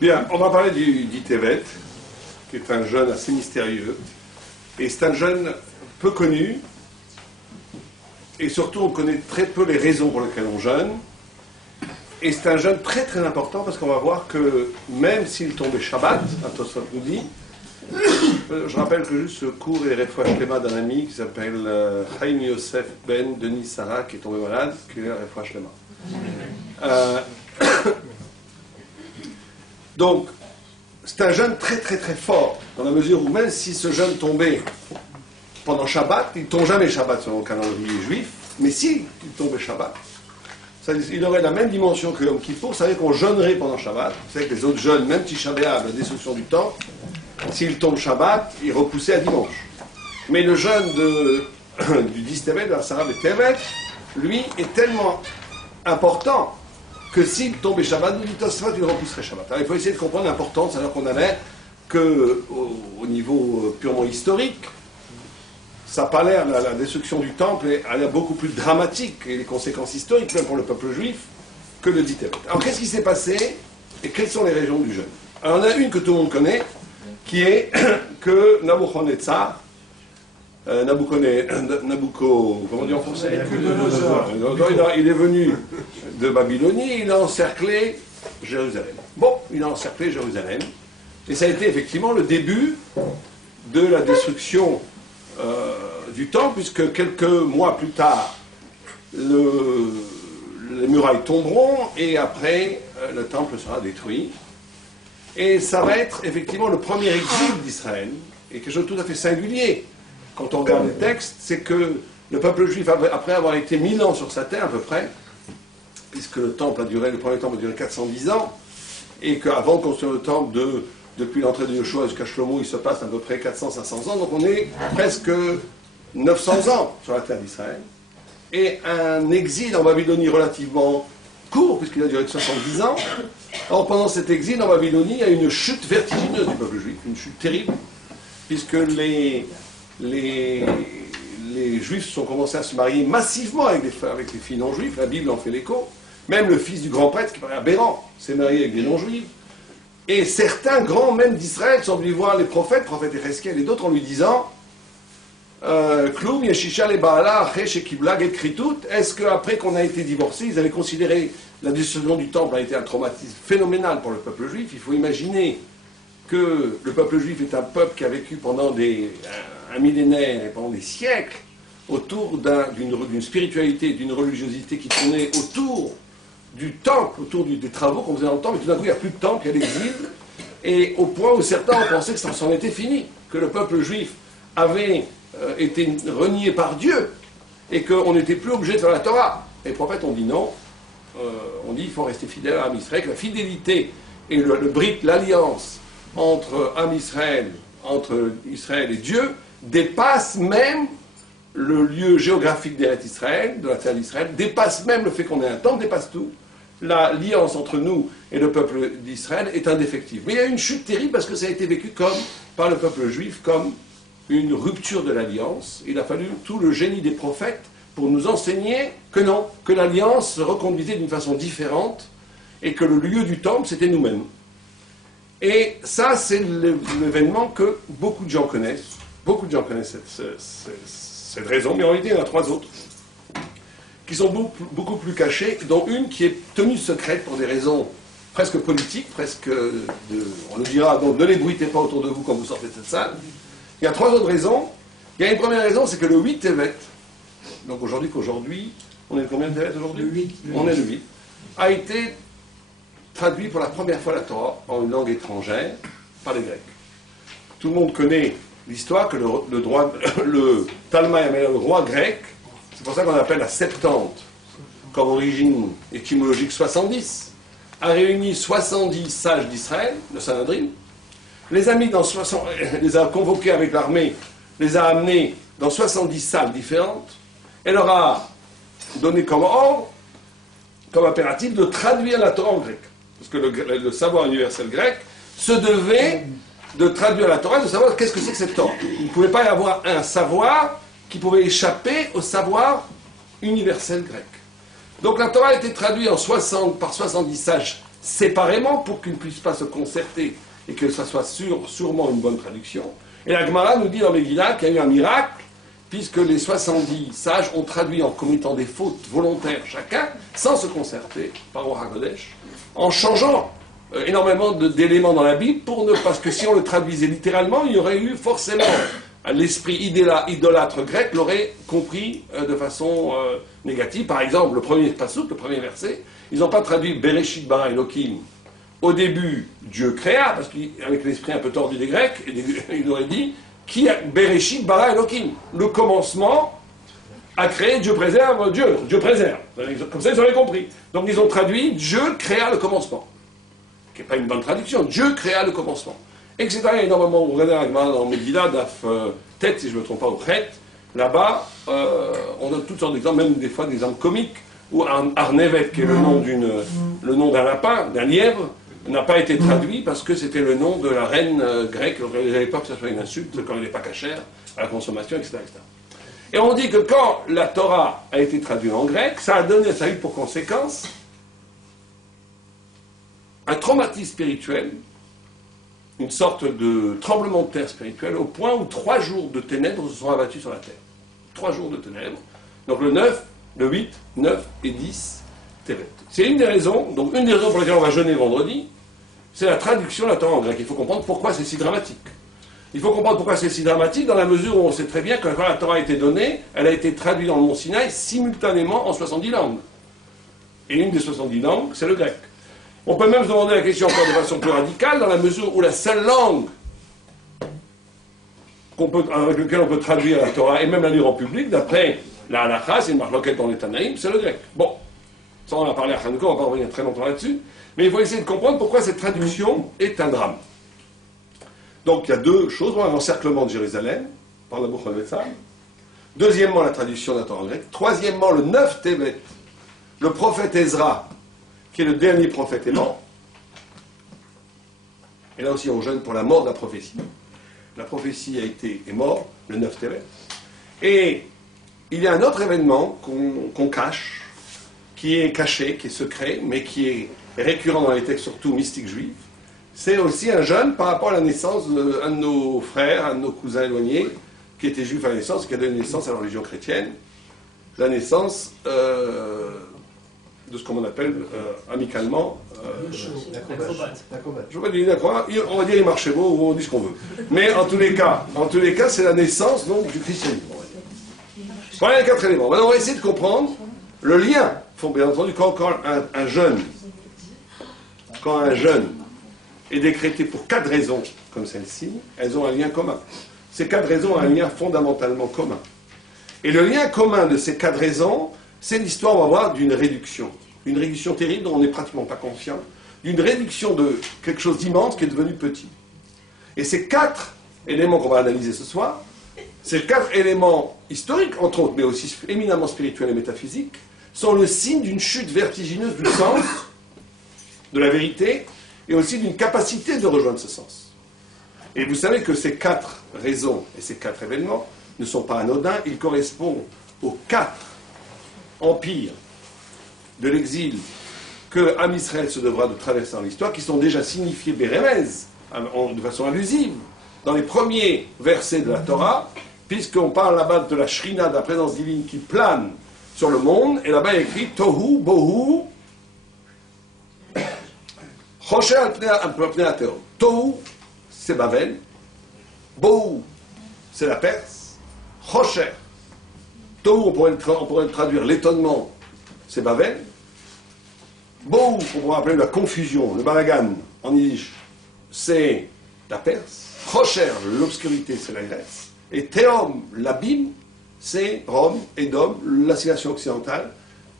Bien, on va parler du Tevet, qui est un jeune assez mystérieux. Et c'est un jeune peu connu, et surtout on connaît très peu les raisons pour lesquelles on jeûne. Et c'est un jeûne très très important parce qu'on va voir que même s'il tombait Shabbat, Tosfot nous dit, je rappelle que juste ce cours est Refouach Lema d'un ami qui s'appelle Chaim Yosef Ben Denis Sarah, qui est tombé malade, qui est Refouach Lema. Donc, c'est un jeûne très très très fort, dans la mesure où même si ce jeûne tombait pendant Shabbat, il ne tombe jamais Shabbat selon le calendrier juif, mais si il tombait Shabbat, il aurait la même dimension que Yom Kippour, ça veut dire qu'on jeûnerait pendant Shabbat. Vous savez que les autres jeûnes, même Tisha B'Av, la destruction du temple, s'il tombe Shabbat, il repoussait à dimanche. Mais le jeûne du 10 Tevet, de la Sarah de Tevet, lui, est tellement important que s'il tombait Shabbat, nous dit Tosfot, il repousserait Shabbat. Alors il faut essayer de comprendre l'importance, alors qu'on avait qu'au niveau purement historique, ça n'a pas l'air, la destruction du temple a l'air beaucoup plus dramatique, et les conséquences historiques, même pour le peuple juif, que le 10 Tevet. Alors qu'est-ce qui s'est passé, et quelles sont les raisons du jeûne? Alors on a une que tout le monde connaît, qui est que Nabuchodonosor, comment on dit en français? Il est venu de Babylonie, il a encerclé Jérusalem. Bon, il a encerclé Jérusalem, et ça a été effectivement le début de la destruction du temple, puisque quelques mois plus tard, les murailles tomberont, et après, le temple sera détruit. Et ça va être effectivement le premier exil d'Israël, et quelque chose de tout à fait singulier. Quand on regarde les textes, c'est que le peuple juif, après avoir été 1000 ans sur sa terre à peu près, puisque le premier temple a duré 410 ans, et qu'avant de construire le temple, depuis l'entrée de Yoshua jusqu'à Shlomo, il se passe à peu près 400-500 ans, donc on est presque 900 ans sur la terre d'Israël, et un exil en Babylonie relativement court, puisqu'il a duré 70 ans. Or, pendant cet exil en Babylonie, il y a une chute vertigineuse du peuple juif, une chute terrible, puisque les juifs sont commencés à se marier massivement avec les filles non-juives, la Bible en fait l'écho. Même le fils du grand prêtre, qui paraît aberrant, s'est marié avec des non-juifs. Et certains grands même d'Israël sont venus voir les prophètes Ézéchiel et d'autres, en lui disant Kloum yeshisha le baala aché shekibla get kritut. Est-ce qu'après qu'on a été divorcés, ils avaient considéré la destruction du temple a été un traumatisme phénoménal pour le peuple juif? Il faut imaginer que le peuple juif est un peuple qui a vécu pendant un millénaire et pendant des siècles autour d'une spiritualité, d'une religiosité qui tournait autour du temple, autour des travaux qu'on faisait dans le temple, et tout d'un coup il n'y a plus de temple, il y a l'exil, et au point où certains ont pensé que ça s'en était fini, que le peuple juif avait été renié par Dieu, et qu'on n'était plus obligé de faire la Torah. Et les prophètes ont dit non, on dit il faut rester fidèle à Am Israël, que la fidélité et le brit, l'alliance entre Am Israël, entre Israël et Dieu, dépasse même le lieu géographique d'Eretz Israël, de la terre d'Israël, dépasse même le fait qu'on ait un temple, dépasse tout. L'alliance entre nous et le peuple d'Israël est indéfectible. Mais il y a une chute terrible parce que ça a été vécu par le peuple juif comme une rupture de l'alliance. Il a fallu tout le génie des prophètes pour nous enseigner que non, que l'alliance se reconduisait d'une façon différente et que le lieu du temple, c'était nous-mêmes. Et ça, c'est l'événement que beaucoup de gens connaissent. Beaucoup de gens connaissent cette raison, mais en réalité, il y en a trois autres qui sont beaucoup plus cachées, dont une qui est tenue secrète pour des raisons presque politiques, on nous dira, donc ne les bruitez pas autour de vous quand vous sortez de cette salle. Il y a trois autres raisons. Il y a une première raison, c'est que le 8 Tevet, donc on est combien de Tevet aujourd'hui? Le 8. On est le 8, a été traduit pour la première fois la Torah en une langue étrangère par les Grecs. Tout le monde connaît l'histoire que le Talma Yamel, le roi grec, c'est pour ça qu'on appelle la Septante, comme origine étymologique 70, a réuni 70 sages d'Israël, le Sanhedrin, les a convoqués avec l'armée, les a amenés dans 70 salles différentes, et leur a donné comme ordre, comme impératif, de traduire la Torah en grec. Parce que le savoir universel grec se devait de traduire la Torah, de savoir qu'est-ce que c'est que cette Torah. Il ne pouvait pas y avoir un savoir qui pouvait échapper au savoir universel grec. Donc la Torah a été traduite par 70 sages séparément pour qu'ils ne puissent pas se concerter et que ça soit sûrement une bonne traduction. Et la Gemara nous dit dans Megillah qu'il y a eu un miracle, puisque les 70 sages ont traduit en commettant des fautes volontaires chacun, sans se concerter, par Ruach HaKodesh, en changeant énormément d'éléments dans la Bible, parce que si on le traduisait littéralement, il y aurait eu forcément l'esprit idolâtre grec l'aurait compris de façon négative. Par exemple, le premier passouk, le premier verset, ils n'ont pas traduit Bereshit bara Elohim. Au début, Dieu créa, parce qu'avec l'esprit un peu tordu des Grecs, il aurait dit qui a Bereshit bara Elohim. Le commencement a créé, Dieu préserve, Dieu préserve. Comme ça, ils auraient compris. Donc ils ont traduit Dieu créa le commencement. Qui n'est pas une bonne traduction. Dieu créa le commencement. Etc. Il y a énormément, vous regardez dans Megillah, Daf tête, si je ne me trompe pas, au Chet, là-bas, on donne toutes sortes d'exemples, même des fois des exemples comiques, où Arnevet, qui est le nom d'un lapin, d'un lièvre, n'a pas été traduit parce que c'était le nom de la reine grecque. Il n'avait pas que ça soit une insulte quand elle n'est pas cachère à la consommation, etc., etc. Et on dit que quand la Torah a été traduite en grec, ça a eu pour conséquence un traumatisme spirituel, une sorte de tremblement de terre spirituel, au point où 3 jours de ténèbres se sont abattus sur la terre. 3 jours de ténèbres. Donc le 9, le 8, 9 et 10, Tevet. C'est une des raisons, donc une des raisons pour lesquelles on va jeûner vendredi, c'est la traduction de la Torah en grec. Il faut comprendre pourquoi c'est si dramatique. Il faut comprendre pourquoi c'est si dramatique dans la mesure où on sait très bien que quand la Torah a été donnée, elle a été traduite dans le Mont Sinaï simultanément en 70 langues. Et une des 70 langues, c'est le grec. On peut même se demander la question encore de façon plus radicale, dans la mesure où la seule langue avec laquelle on peut traduire la Torah et même la lire en public, d'après la halakha, c'est une marloquette dans les Tanaïm, c'est le grec. Bon, ça on en a parlé à Hanouka, on va pas revenir très longtemps là-dessus, mais il faut essayer de comprendre pourquoi cette traduction est un drame. Donc il y a 2 choses. L'encerclement de Jérusalem par Nabuchodonosor. Deuxièmement, la traduction de la Torah en grec. Troisièmement, le 9 Tevet, le prophète Ezra, qui est le dernier prophète, est mort. Et là aussi, on jeûne pour la mort de la prophétie. La prophétie est morte, le 9 Tevet. Et il y a un autre événement qu'on cache, qui est caché, qui est secret, mais qui est récurrent dans les textes, surtout mystiques juifs. C'est aussi un jeûne par rapport à la naissance d'un de nos frères, un de nos cousins éloignés, qui était juif à la naissance, qui a donné naissance à la religion chrétienne. La naissance de ce qu'on appelle amicalement l'acrobate. Je ne veux pas dire l'acrobate, on va dire il marchait beau ou on dit ce qu'on veut. Mais en tous les cas, c'est la naissance donc, du christianisme. Voilà les 4 éléments. Maintenant, on va essayer de comprendre le lien. Il faut bien entendu quand un jeûne est décrété pour 4 raisons comme celle-ci, elles ont un lien commun. Ces 4 raisons ont un lien fondamentalement commun. Et le lien commun de ces 4 raisons, c'est l'histoire, on va voir, d'une réduction. Une réduction terrible dont on n'est pratiquement pas conscient. D'une réduction de quelque chose d'immense qui est devenu petit. Et ces 4 éléments qu'on va analyser ce soir, ces 4 éléments historiques, entre autres, mais aussi éminemment spirituels et métaphysiques, sont le signe d'une chute vertigineuse du sens, de la vérité, et aussi d'une capacité de rejoindre ce sens. Et vous savez que ces 4 raisons et ces 4 événements ne sont pas anodins, ils correspondent aux 4 empires de l'exil que Am Israël se devra de traverser dans l'histoire, qui sont déjà signifiés Bérémez, de façon allusive, dans les premiers versets de la Torah, puisqu'on parle là-bas de la Shrina, de la présence divine qui plane sur le monde, et là-bas il y a écrit Tohu, Bohu, Chosher al-Pnei Atehom. Tohu, c'est Babel, Bohu, c'est la Perse, Chosher, Tohu, on pourrait le traduire l'étonnement, c'est Babel, Bohu, on pourrait appeler la confusion, le balagan en yiddish, c'est la Perse, Chosher, l'obscurité, c'est la Grèce, et Théom, l'abîme, c'est Rome, Édom, la civilisation occidentale,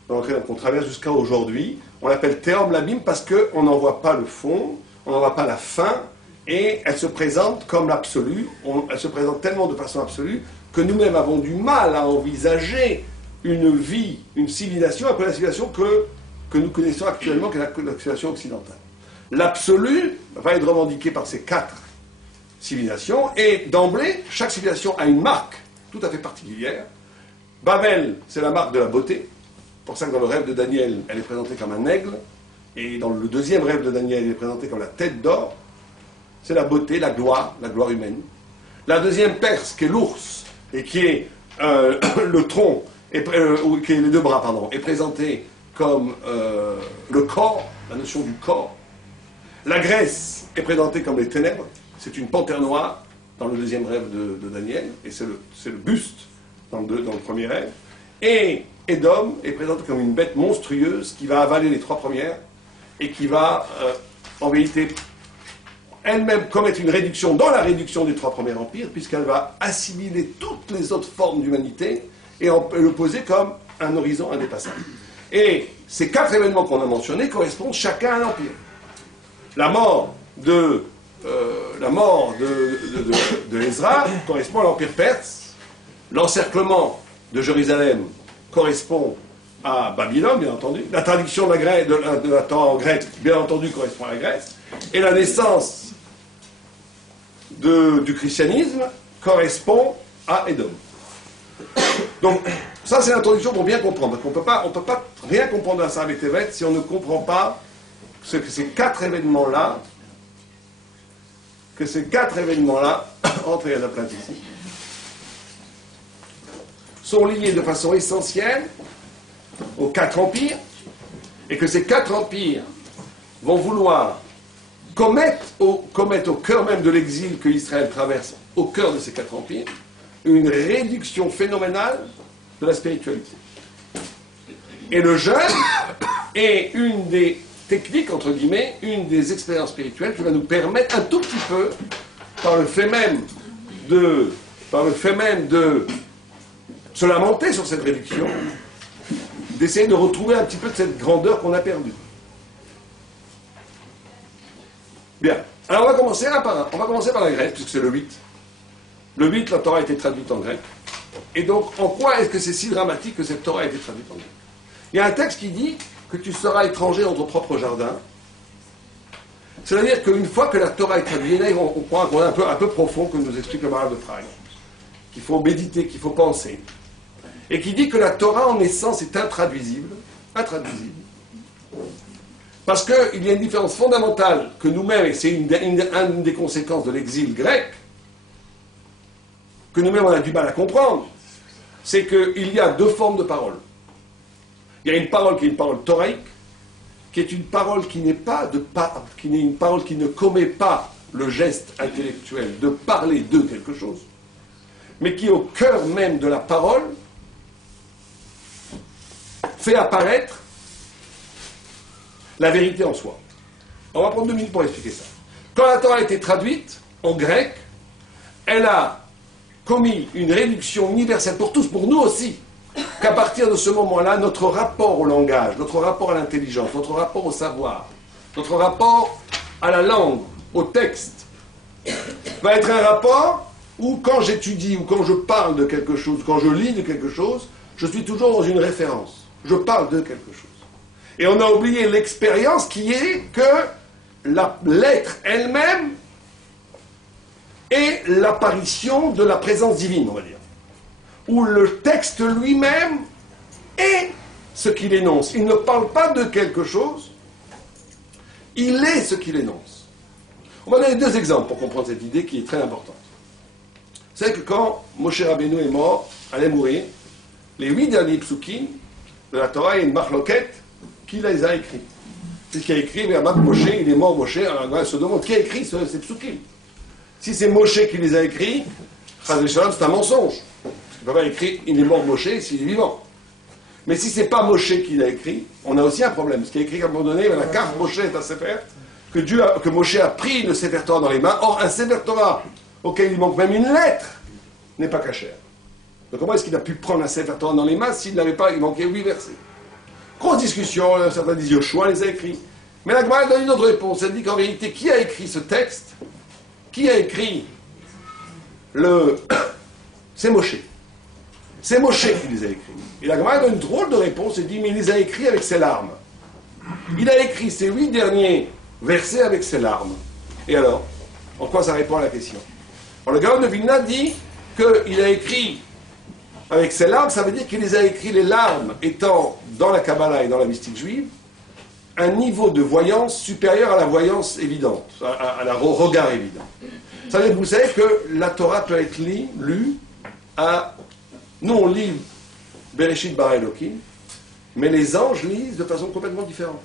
dans laquelle on traverse jusqu'à aujourd'hui. On l'appelle Théom, l'abîme, parce qu'on n'en voit pas le fond, on n'en voit pas la fin, et elle se présente comme l'absolu, elle se présente tellement de façon absolue que nous-mêmes avons du mal à envisager une vie, une civilisation après la civilisation que nous connaissons actuellement, qui est la civilisation occidentale. L'absolu va être revendiqué par ces 4 civilisations, et d'emblée, chaque civilisation a une marque tout à fait particulière. Babel, c'est la marque de la beauté. C'est pour ça que dans le rêve de Daniel, elle est présentée comme un aigle. Et dans le deuxième rêve de Daniel, il est présenté comme la tête d'or. C'est la beauté, la gloire humaine. La deuxième Perse, qui est l'ours, et qui est le tronc, ou qui est les deux bras, pardon, est présentée comme le corps, la notion du corps. La Grèce est présentée comme les ténèbres. C'est une panthère noire dans le deuxième rêve de Daniel, et c'est le buste dans le premier rêve. Et Édom est présenté comme une bête monstrueuse qui va avaler les trois premières et qui va, en vérité, elle-même commettre une réduction dans la réduction des trois premiers empires, puisqu'elle va assimiler toutes les autres formes d'humanité et le poser comme un horizon indépassable. Et ces quatre événements qu'on a mentionnés correspondent chacun à un empire. La mort de Ezra correspond à l'empire perse. L'encerclement de Jérusalem correspond à Babylone, bien entendu. La traduction de la Torah en grec, bien entendu, correspond à la Grèce. Et la naissance du christianisme correspond à Édom. Donc, ça c'est l'introduction pour bien comprendre. Parce qu'on ne peut pas rien comprendre à ça avec Tevet si on ne comprend pas que ces quatre événements-là, entre et à la plate ici, sont liés de façon essentielle aux quatre empires, et que ces quatre empires vont vouloir commettre au cœur même de l'exil que Israël traverse, au cœur de ces quatre empires, une réduction phénoménale de la spiritualité. Et le jeûne est une des techniques, entre guillemets, une des expériences spirituelles qui va nous permettre un tout petit peu, par le fait même de se lamenter sur cette réduction, d'essayer de retrouver un petit peu de cette grandeur qu'on a perdue. Bien. Alors on va commencer un par un. On va commencer par la Grèce, puisque c'est le 8. Le 8, la Torah a été traduite en grec. Et donc, en quoi est-ce que c'est si dramatique que cette Torah a été traduite en grec? Il y a un texte qui dit que tu seras étranger dans ton propre jardin. C'est-à-dire qu'une fois que la Torah est traduite, là, on prend un point un peu profond que nous explique le Maharal de Prague, qu'il faut méditer, qu'il faut penser, et qui dit que la Torah, en essence, est intraduisible, parce qu'il y a une différence fondamentale que nous-mêmes, et c'est une des conséquences de l'exil grec, que nous-mêmes on a du mal à comprendre, c'est qu'il y a deux formes de parole. Il y a une parole qui est une parole thoraïque, qui est une parole qui n'est une parole qui ne commet pas le geste intellectuel de parler de quelque chose, mais qui, au cœur même de la parole, fait apparaître la vérité en soi. On va prendre 2 minutes pour expliquer ça. Quand la Torah a été traduite en grec, elle a commis une réduction universelle pour tous, pour nous aussi, qu'à partir de ce moment-là, notre rapport au langage, notre rapport à l'intelligence, notre rapport au savoir, notre rapport à la langue, au texte, va être un rapport où quand j'étudie, ou quand je parle de quelque chose, quand je lis de quelque chose, je suis toujours dans une référence. Je parle de quelque chose. Et on a oublié l'expérience qui est que la lettre elle-même est l'apparition de la présence divine, on va dire. Où le texte lui-même est ce qu'il énonce. Il ne parle pas de quelque chose, il est ce qu'il énonce. On va donner 2 exemples pour comprendre cette idée qui est très importante. C'est que quand Moshe Rabbeinu est mort, allait mourir, les 8 derniers psukim de la Torah, il y a une marloquette qui les a écrits. C'est ce qui a écrit, mais Moshe, il est mort, Moshe, alors on se demande qui a écrit ces psukim. Si c'est Moshe qui les a écrits, c'est un mensonge. Il ne peut pas écrire, il est mort Moshe s'il est vivant. Mais si ce n'est pas Moshe qui l'a écrit, on a aussi un problème. Ce qui est écrit à un moment donné, la carte Moshe est un Sefer, que Moshe a pris le Sefer Torah dans les mains. Or, un Sefer Torah auquel il manque même une lettre n'est pas cachère. Donc comment est-ce qu'il a pu prendre un Sefer Torah dans les mains s'il n'avait pas, il manquait 8 versets? Grosse discussion, certains disent Yoshua les a écrits. Mais la Gemara donne une autre réponse. Elle dit qu'en réalité, qui a écrit ce texte? Qui a écrit c'est Moshe. C'est Moshe qui les a écrits. Et la Gemara donne une drôle de réponse et dit, mais il les a écrits avec ses larmes. Il a écrit ces 8 derniers versets avec ses larmes. Et alors, en quoi ça répond à la question? Alors, le Gaon de Vilna dit qu'il a écrit avec ses larmes, ça veut dire qu'il les a écrits, les larmes étant dans la Kabbalah et dans la mystique juive, un niveau de voyance supérieur à la voyance évidente, au regard évident. Vous savez que la Torah peut être lue à... Nous, on lit Bereshit bara Elokim, mais les anges lisent de façon complètement différente.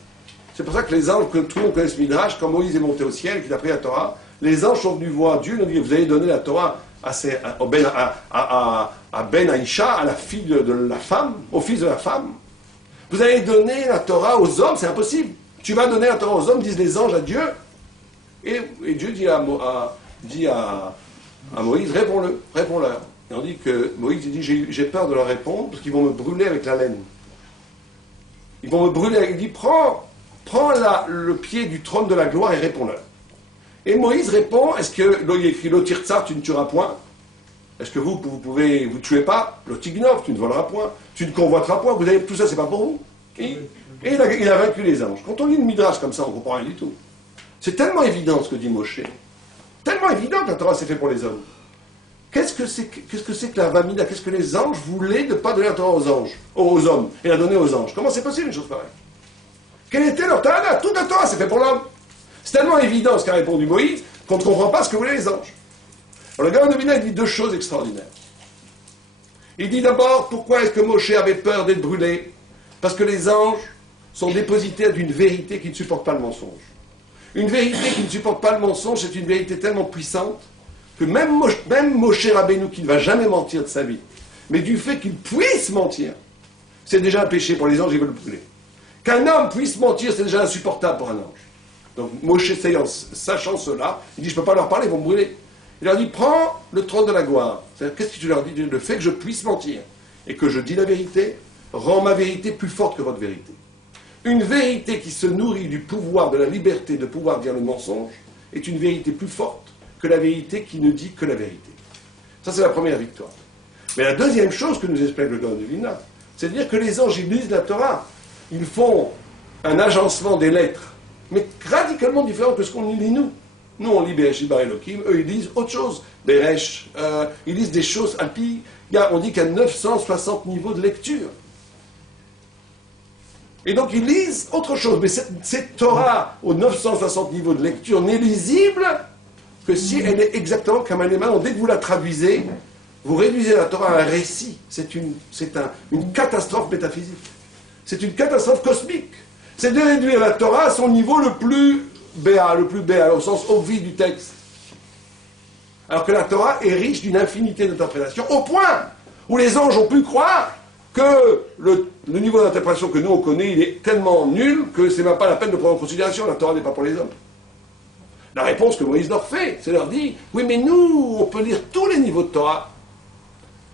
C'est pour ça que les anges, que tout le monde connaît ce Midrash, quand Moïse est monté au ciel, qu'il a pris la Torah, les anges sont venus voir Dieu, ils ont dit, vous avez donné la Torah à Ben Aïcha, à la fille de la femme, au fils de la femme. Vous avez donné la Torah aux hommes, c'est impossible. Tu vas donner la Torah aux hommes, disent les anges à Dieu. Et Dieu dit à Moïse, réponds-leur. Et on dit que Moïse dit, j'ai peur de leur répondre, parce qu'ils vont me brûler avec la laine. Ils vont me brûler, il dit, prends le pied du trône de la gloire et réponds-leur. Et Moïse répond, est-ce que, là il écrit, l'otirtsar, tu ne tueras point? Est-ce que vous ne tuez pas? L'otignov, tu ne voleras point. Tu ne convoiteras point. Vous avez, tout ça, c'est pas pour vous. Et il a vaincu les anges. Quand on lit le Midrash comme ça, on ne comprend rien du tout. C'est tellement évident ce que dit Moshe. Tellement évident que la Torah c'est fait pour les hommes. Qu'est-ce que c'est que la Vamina? Qu'est-ce que les anges voulaient de ne pas donner la Torah aux hommes et la donner aux anges? Comment c'est possible une chose pareille? Quelle était leur Torah? Toute la Torah c'est fait pour l'homme. C'est tellement évident ce qu'a répondu Moïse qu'on ne comprend pas ce que voulaient les anges. Alors le Gaon de Vilna dit deux choses extraordinaires. Il dit d'abord, pourquoi est-ce que Moshe avait peur d'être brûlé? Parce que les anges sont dépositaires d'une vérité qui ne supporte pas le mensonge. Une vérité qui ne supporte pas le mensonge, c'est une vérité tellement puissante que même Moshe Rabbeinu, qui ne va jamais mentir de sa vie, mais du fait qu'il puisse mentir, c'est déjà un péché pour les anges, ils veulent le brûler. Qu'un homme puisse mentir, c'est déjà insupportable pour un ange. Donc Moshe, sachant cela, il dit, je ne peux pas leur parler, ils vont me brûler. Il leur dit, prends le trône de la gloire. Qu'est-ce que tu leur dis? Le fait que je puisse mentir et que je dis la vérité rend ma vérité plus forte que votre vérité. Une vérité qui se nourrit du pouvoir, de la liberté de pouvoir dire le mensonge, est une vérité plus forte que la vérité qui ne dit que la vérité. Ça, c'est la première victoire. Mais la deuxième chose que nous explique le Gaon de Vilna, c'est de dire que les anges, ils lisent la Torah, ils font un agencement des lettres, mais radicalement différent que ce qu'on lit nous. Nous, on lit Bereshit bara Elokim, eux, ils lisent autre chose. Beresh, ils lisent des choses à pi. On dit qu'il y a 960 niveaux de lecture. Et donc, ils lisent autre chose. Mais cette Torah, aux 960 niveaux de lecture, n'est lisible que si elle est exactement comme un éman. Dès que vous la traduisez, vous réduisez la Torah à un récit. C'est une catastrophe métaphysique. C'est une catastrophe cosmique. C'est de réduire la Torah à son niveau le plus béat, au sens obvi du texte. Alors que la Torah est riche d'une infinité d'interprétations, au point où les anges ont pu croire que le niveau d'interprétation que nous on connaît, il est tellement nul que c'est même pas la peine de prendre en considération, la Torah n'est pas pour les hommes. La réponse que Moïse leur fait, c'est leur dire, oui mais nous, on peut lire tous les niveaux de Torah.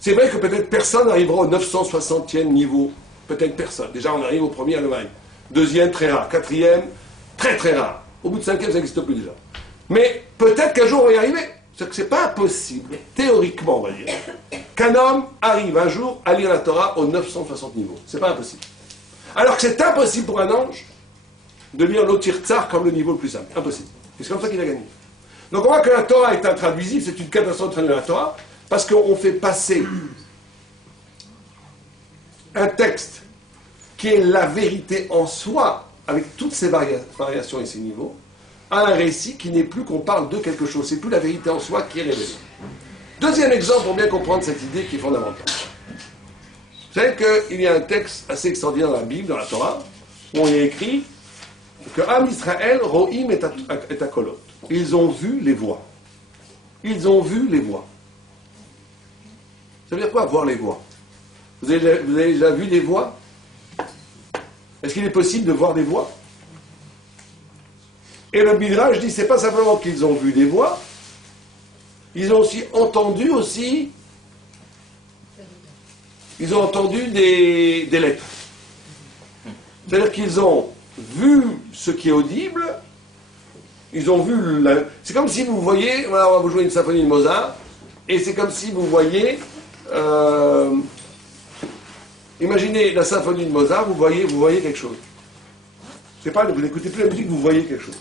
C'est vrai que peut-être personne n'arrivera au 960e niveau, peut-être personne. Déjà on arrive au premier à Allemagne. Deuxième, très rare. Quatrième, très très rare. Au bout de cinquième, ça n'existe plus déjà. Mais peut-être qu'un jour on va y arriver. C'est que c'est pas impossible, théoriquement on va dire, qu'un homme arrive un jour à lire la Torah aux 960 niveaux. C'est pas impossible. Alors que c'est impossible pour un ange de lire l'Otirtsar comme le niveau le plus simple. Impossible. Et c'est comme ça qu'il a gagné. Donc on voit que la Torah est intraduisible, c'est une catastrophe de traduire la Torah, parce qu'on fait passer un texte qui est la vérité en soi, avec toutes ses variations et ses niveaux, à un récit qui n'est plus qu'on parle de quelque chose. C'est plus la vérité en soi qui est révélée. Deuxième exemple pour bien comprendre cette idée qui est fondamentale. Vous savez qu'il y a un texte assez extraordinaire dans la Bible, dans la Torah, où on y a écrit que Am Israël ro'im et akolot. Ils ont vu les voix. Ils ont vu les voix. Ça veut dire quoi, voir les voix? Vous avez déjà vu des voix? Est-ce qu'il est possible de voir des voix? Et le Midrash dit, c'est pas simplement qu'ils ont vu des voix, ils ont aussi entendu ils ont entendu des lettres. C'est-à-dire qu'ils ont vu ce qui est audible, ils ont vu... C'est comme si vous voyez, voilà, on va vous jouer une symphonie de Mozart, et c'est comme si vous voyez... imaginez la symphonie de Mozart, vous voyez quelque chose. C'est pas, vous n'écoutez plus la musique, vous voyez quelque chose.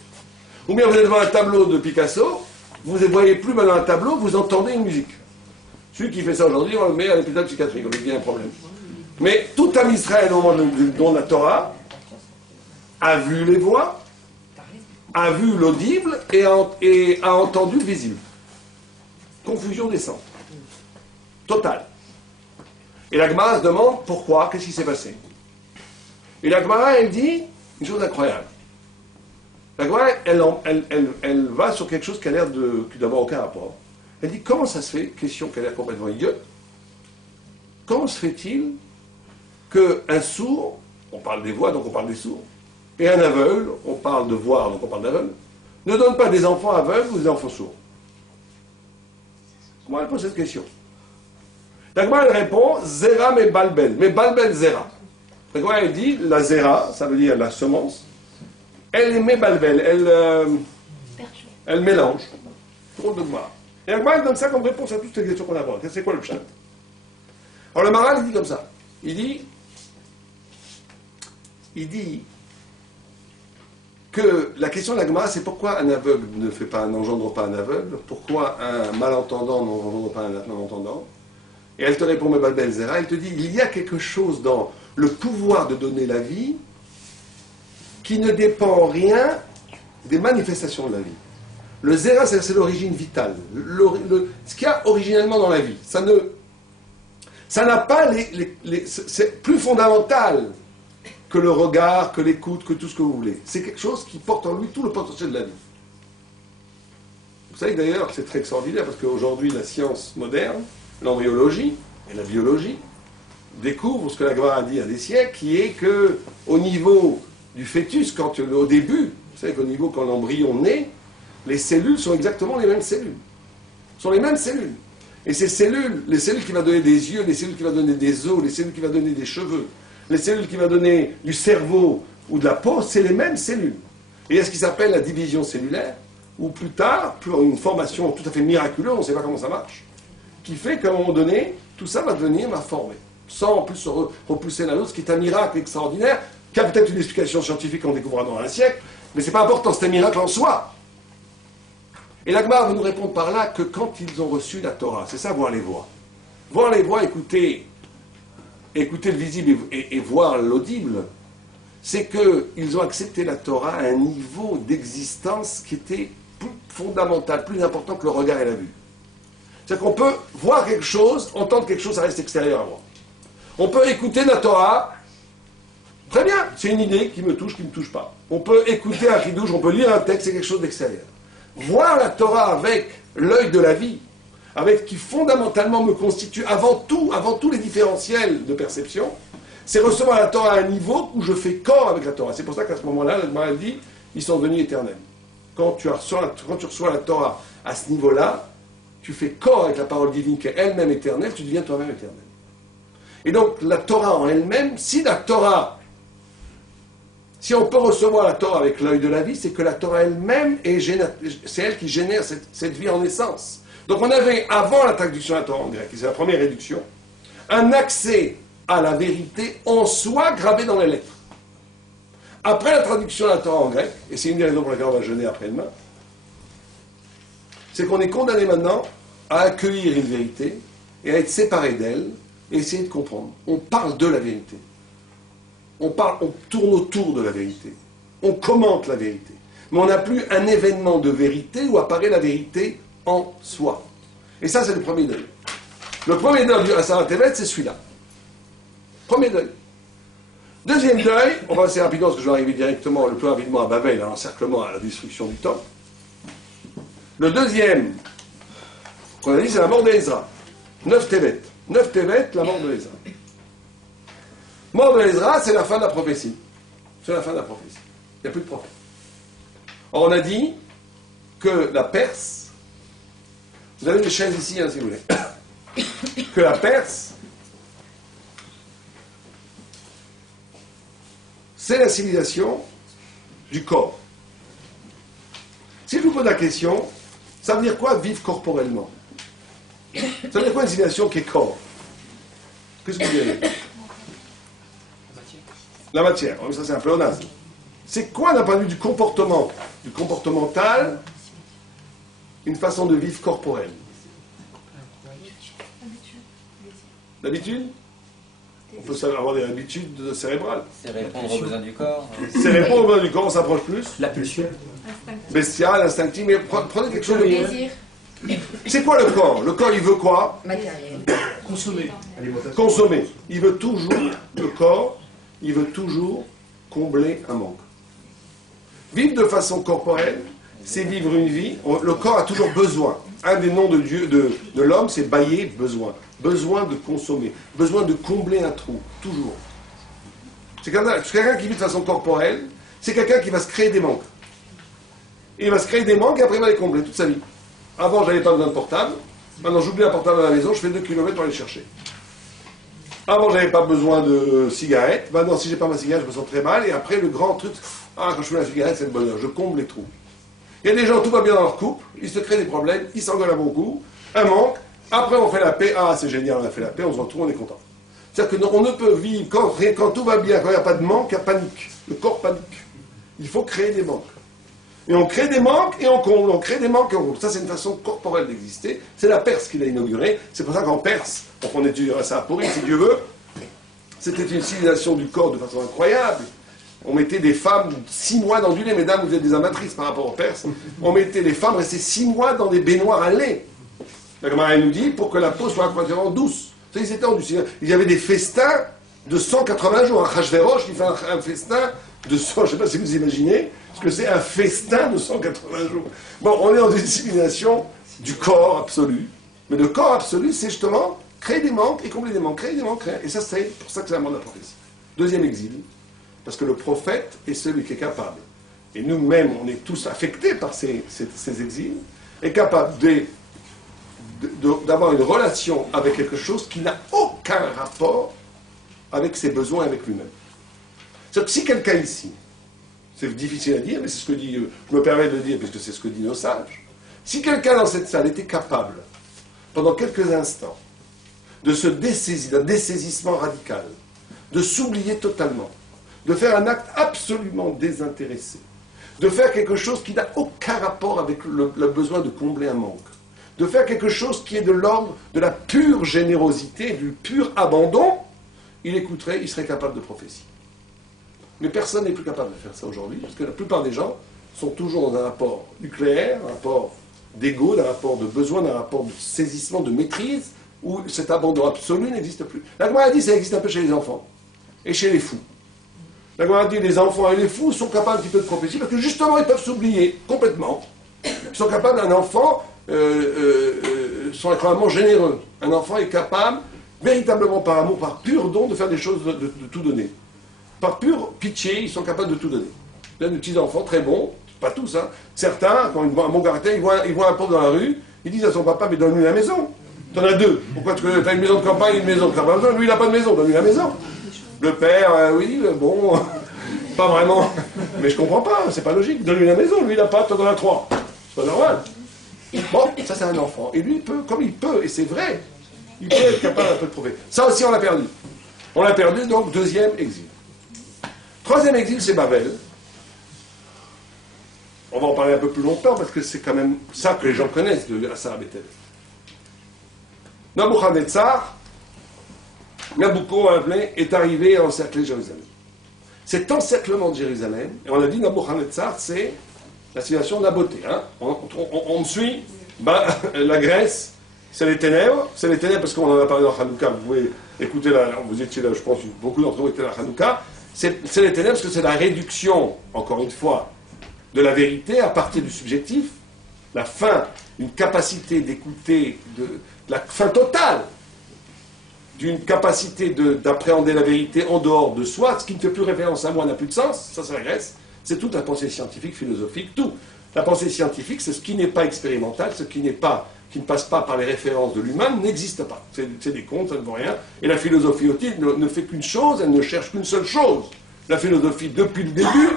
Ou bien vous êtes devant un tableau de Picasso, vous ne voyez plus maintenant un tableau, vous entendez une musique. Celui qui fait ça aujourd'hui, on le met à l'hôpital psychiatrique, on lui dit un problème. Mais tout Am Israël, au moment de la Torah, a vu les voix, a vu l'audible et a entendu le visible. Confusion des sens. Totale. Et la Gemara se demande pourquoi, qu'est-ce qui s'est passé. Et la Gemara, elle dit une chose incroyable. La Gemara, elle va sur quelque chose qui a l'air d'avoir aucun rapport. Elle dit comment ça se fait, question qui a l'air complètement idiote, comment se fait-il qu'un sourd, on parle des voix donc on parle des sourds, et un aveugle, on parle de voir donc on parle d'aveugle, ne donne pas des enfants aveugles ou des enfants sourds? Comment elle pose cette question? La Gemara, elle répond Zera mais balbel Zera. La Gemara, elle dit la Zera, ça veut dire la semence, elle est mébalbel, elle mélange. Trop de Gemara. Et la Gemara, elle donne ça comme réponse à toutes les questions qu'on a. C'est quoi le pshat? Alors le Maral, il dit comme ça. Il dit que la question de la Gemara, c'est pourquoi un aveugle n'engendre pas un aveugle, pourquoi un malentendant n'engendre pas un malentendant. Et elle te répond, Mebalbel Zera, elle te dit, il y a quelque chose dans le pouvoir de donner la vie qui ne dépend en rien des manifestations de la vie. Le Zera, c'est l'origine vitale, ce qu'il y a originellement dans la vie. Ça n'a pas c'est plus fondamental que le regard, que l'écoute, que tout ce que vous voulez. C'est quelque chose qui porte en lui tout le potentiel de la vie. Vous savez d'ailleurs que c'est très extraordinaire parce qu'aujourd'hui la science moderne, l'embryologie et la biologie, découvrent ce que la Gemara a dit il y a des siècles, qui est que au niveau du fœtus, au début, vous savez qu'au niveau quand l'embryon naît, les cellules sont exactement les mêmes cellules. Sont les mêmes cellules. Et ces cellules, les cellules qui vont donner des yeux, les cellules qui vont donner des os, les cellules qui vont donner des cheveux, les cellules qui vont donner du cerveau ou de la peau, c'est les mêmes cellules. Et il y a ce qui s'appelle la division cellulaire, ou plus tard, une formation tout à fait miraculeuse, on ne sait pas comment ça marche, qui fait qu'à un moment donné, tout ça va former, sans en plus se repousser l'un à l'autre, ce qui est un miracle extraordinaire, qui a peut-être une explication scientifique qu'on découvrira dans un siècle, mais c'est pas important, c'est un miracle en soi. Et la Gemara va nous répondre par là que quand ils ont reçu la Torah, c'est ça, voir les voix. Voir les voix, écouter le visible et voir l'audible, c'est qu'ils ont accepté la Torah à un niveau d'existence qui était plus fondamental, plus important que le regard et la vue. C'est-à-dire qu'on peut voir quelque chose, entendre quelque chose, ça reste extérieur à moi. On peut écouter la Torah, très bien, c'est une idée qui me touche pas. On peut écouter un chidouche, on peut lire un texte, c'est quelque chose d'extérieur. Voir la Torah avec l'œil de la vie, avec qui fondamentalement me constitue avant tous les différentiels de perception, c'est recevoir la Torah à un niveau où je fais corps avec la Torah. C'est pour ça qu'à ce moment-là, la Gemara dit, ils sont devenus éternels. Quand tu reçois la Torah à ce niveau-là, tu fais corps avec la parole divine qui est elle-même éternelle, tu deviens toi-même éternel. Et donc la Torah en elle-même, si on peut recevoir la Torah avec l'œil de la vie, c'est que la Torah elle-même, c'est elle qui génère cette vie en essence. Donc on avait, avant la traduction de la Torah en grec, c'est la première réduction, un accès à la vérité en soi gravée dans les lettres. Après la traduction de la Torah en grec, et c'est une des raisons pour laquelle on va jeûner après-demain, c'est qu'on est condamné maintenant à accueillir une vérité et à être séparé d'elle et essayer de comprendre. On parle de la vérité. On tourne autour de la vérité. On commente la vérité. Mais on n'a plus un événement de vérité où apparaît la vérité en soi. Et ça, c'est le premier deuil. Le premier deuil du Aseret Tevet, c'est celui-là. Premier deuil. Deuxième deuil, on va assez rapidement parce que je vais arriver directement, le plus rapidement à Babel, à l'encerclement, à la destruction du temple. Le deuxième, qu'on a dit, c'est la mort d'Ezra. 9 Tevet. 9 Tevet, la mort de Ezra. Mort de Ezra, c'est la fin de la prophétie. C'est la fin de la prophétie. Il n'y a plus de prophète. Or, on a dit que la Perse, vous avez des chaises ici, hein, si vous voulez, que la Perse, c'est la civilisation du corps. Si je vous pose la question, ça veut dire quoi vivre corporellement? Ça veut dire quoi une civilisation qui est corps? Qu'est-ce que vous direz? La matière. Oui, ça c'est un pléonasme. C'est quoi d'un point de vue du comportemental, une façon de vivre corporelle? L'habitude? On peut avoir des habitudes cérébrales. C'est répondre aux besoins du corps. C'est répondre aux besoins du corps, on s'approche plus. La pulsion. Bestial, instinctif, mais prenez quelque chose de... Désir. C'est quoi le corps? Le corps, il veut quoi? Matériel. Consommer. Consommer. Il veut toujours, le corps, il veut toujours combler un manque. Vivre de façon corporelle, c'est vivre une vie. Le corps a toujours besoin. Un des noms de Dieu, de l'homme, c'est bailler, besoin. Besoin de consommer. Besoin de combler un trou. Toujours. C'est quelqu'un qui vit de façon corporelle, c'est quelqu'un qui va se créer des manques. Et il va se créer des manques et après il va les combler toute sa vie. Avant, j'avais pas besoin de portable. Maintenant, j'oublie un portable à la maison, je fais 2 km pour aller le chercher. Avant, j'avais pas besoin de cigarettes. Maintenant, si j'ai pas ma cigarette, je me sens très mal. Et après, le grand truc, quand je fais la cigarette, c'est le bonheur. Je comble les trous. Il y a des gens, tout va bien dans leur couple, ils se créent des problèmes, ils s'engueulent à bon coup, un manque. Après, on fait la paix. Ah, c'est génial, on a fait la paix, on se retrouve, on est content. C'est-à-dire qu'on ne peut vivre, quand tout va bien, quand il n'y a pas de manque, il y a panique. Le corps panique. Il faut créer des manques. Et on crée des manques et on comble, on crée des manques et on comble. Ça, c'est une façon corporelle d'exister. C'est la Perse qui l'a inauguré. C'est pour ça qu'en Perse, on étudiera ça à Pourri, si Dieu veut, c'était une civilisation du corps de façon incroyable. On mettait des femmes 6 mois dans du lait. Mesdames, vous êtes des amatrices par rapport aux Perses. On mettait les femmes rester 6 mois dans des baignoires à lait. La Gemara nous dit pour que la peau soit incroyablement douce. Vous savez, il y avait des festins de 180 jours. Un Hachvérosh qui fait un festin de 100, je ne sais pas si vous imaginez ce que c'est un festin de 180 jours. Bon, on est dans une civilisation du corps absolu. Mais le corps absolu, c'est justement créer des manques et combler des manques. Créer des manques, créer. Et ça, c'est pour ça que c'est la mort de la prophétie. Deuxième exil. Parce que le prophète est celui qui est capable, et nous-mêmes, on est tous affectés par ces exils, est capable d'avoir une relation avec quelque chose qui n'a aucun rapport avec ses besoins et avec lui-même. C'est-à-dire que si quelqu'un ici, c'est difficile à dire, mais c'est ce que dit, je me permets de le dire puisque c'est ce que disent nos sages, si quelqu'un dans cette salle était capable, pendant quelques instants, de se dessaisir, d'un dessaisissement radical, de s'oublier totalement, de faire un acte absolument désintéressé, de faire quelque chose qui n'a aucun rapport avec le besoin de combler un manque, de faire quelque chose qui est de l'ordre de la pure générosité, du pur abandon, il écouterait, il serait capable de prophétie. Mais personne n'est plus capable de faire ça aujourd'hui, parce que la plupart des gens sont toujours dans un rapport nucléaire, un rapport d'ego, un rapport de besoin, un rapport de saisissement, de maîtrise, où cet abandon absolu n'existe plus. La Gemara a dit que ça existe un peu chez les enfants et chez les fous. La Gemara dit que les enfants et les fous sont capables un petit peu de prophétie parce que justement ils peuvent s'oublier complètement. Ils sont capables, un enfant sont extrêmement généreux. Un enfant est capable, véritablement par amour, par pur don, de faire des choses, de tout donner. Par pure pitié, ils sont capables de tout donner. Il y a des petits enfants très bons, pas tous, hein. Certains, quand ils voient un bon caractère, ils voient un pauvre dans la rue, ils disent à son papa, mais donne-lui la maison. T'en as 2. Pourquoi tu as une maison de campagne et une maison de campagne? Lui, il n'a pas de maison, donne-lui la maison. Le père, oui, bon, pas vraiment. Mais je comprends pas, c'est pas logique. Donne-lui la maison, lui, il n'a pas, toi, t'en as 3. C'est pas normal. Bon, ça, c'est un enfant. Et lui, il peut, comme il peut, et c'est vrai, il peut être capable un peu de prouver. Ça aussi, on l'a perdu. On l'a perdu, donc, deuxième exil. Troisième exil, c'est Babel. On va en parler un peu plus longtemps, parce que c'est quand même ça que les gens connaissent de Assar Bethel. Nabuchodonosor, est arrivé à encercler Jérusalem. Cet encerclement de Jérusalem, et on a dit Nabuchodonosor, c'est la situation de la beauté. Hein. On me suit, la Grèce, c'est les ténèbres parce qu'on en a parlé dans Hanouka, vous pouvez écouter, vous étiez là, je pense, beaucoup d'entre vous étaient là à Hanouka, c'est les ténèbres parce que c'est la réduction, encore une fois, de la vérité à partir du subjectif, la fin, une capacité d'écouter, la fin totale d'une capacité d'appréhender la vérité en dehors de soi, ce qui ne fait plus référence à moi n'a plus de sens, ça c'est la Grèce, c'est toute la pensée scientifique, philosophique, tout. La pensée scientifique, c'est ce qui n'est pas expérimental, ce qui ne passe pas par les références de l'humain, n'existe pas. C'est des contes, ça ne vaut rien. Et la philosophie aussi ne fait qu'une chose, elle ne cherche qu'une seule chose. La philosophie, depuis le début,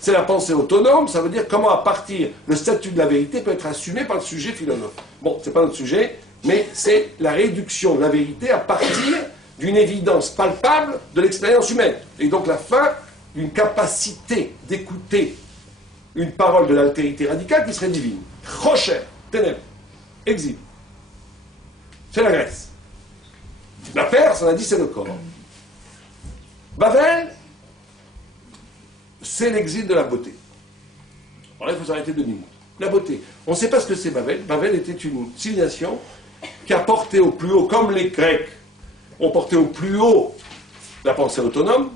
c'est la pensée autonome, ça veut dire comment à partir, le statut de la vérité peut être assumé par le sujet philosophe. Bon, c'est pas notre sujet, mais c'est la réduction de la vérité à partir d'une évidence palpable de l'expérience humaine. Et donc la fin d'une capacité d'écouter une parole de l'altérité radicale qui serait divine. Rocher, ténèbres, exil. C'est la Grèce. La Perse, on a dit, c'est le corps. Babel, c'est l'exil de la beauté. Alors là, il faut s'arrêter 2 minutes. La beauté. On ne sait pas ce que c'est Babel. Babel était une civilisation qui a porté au plus haut, comme les Grecs ont porté au plus haut la pensée autonome,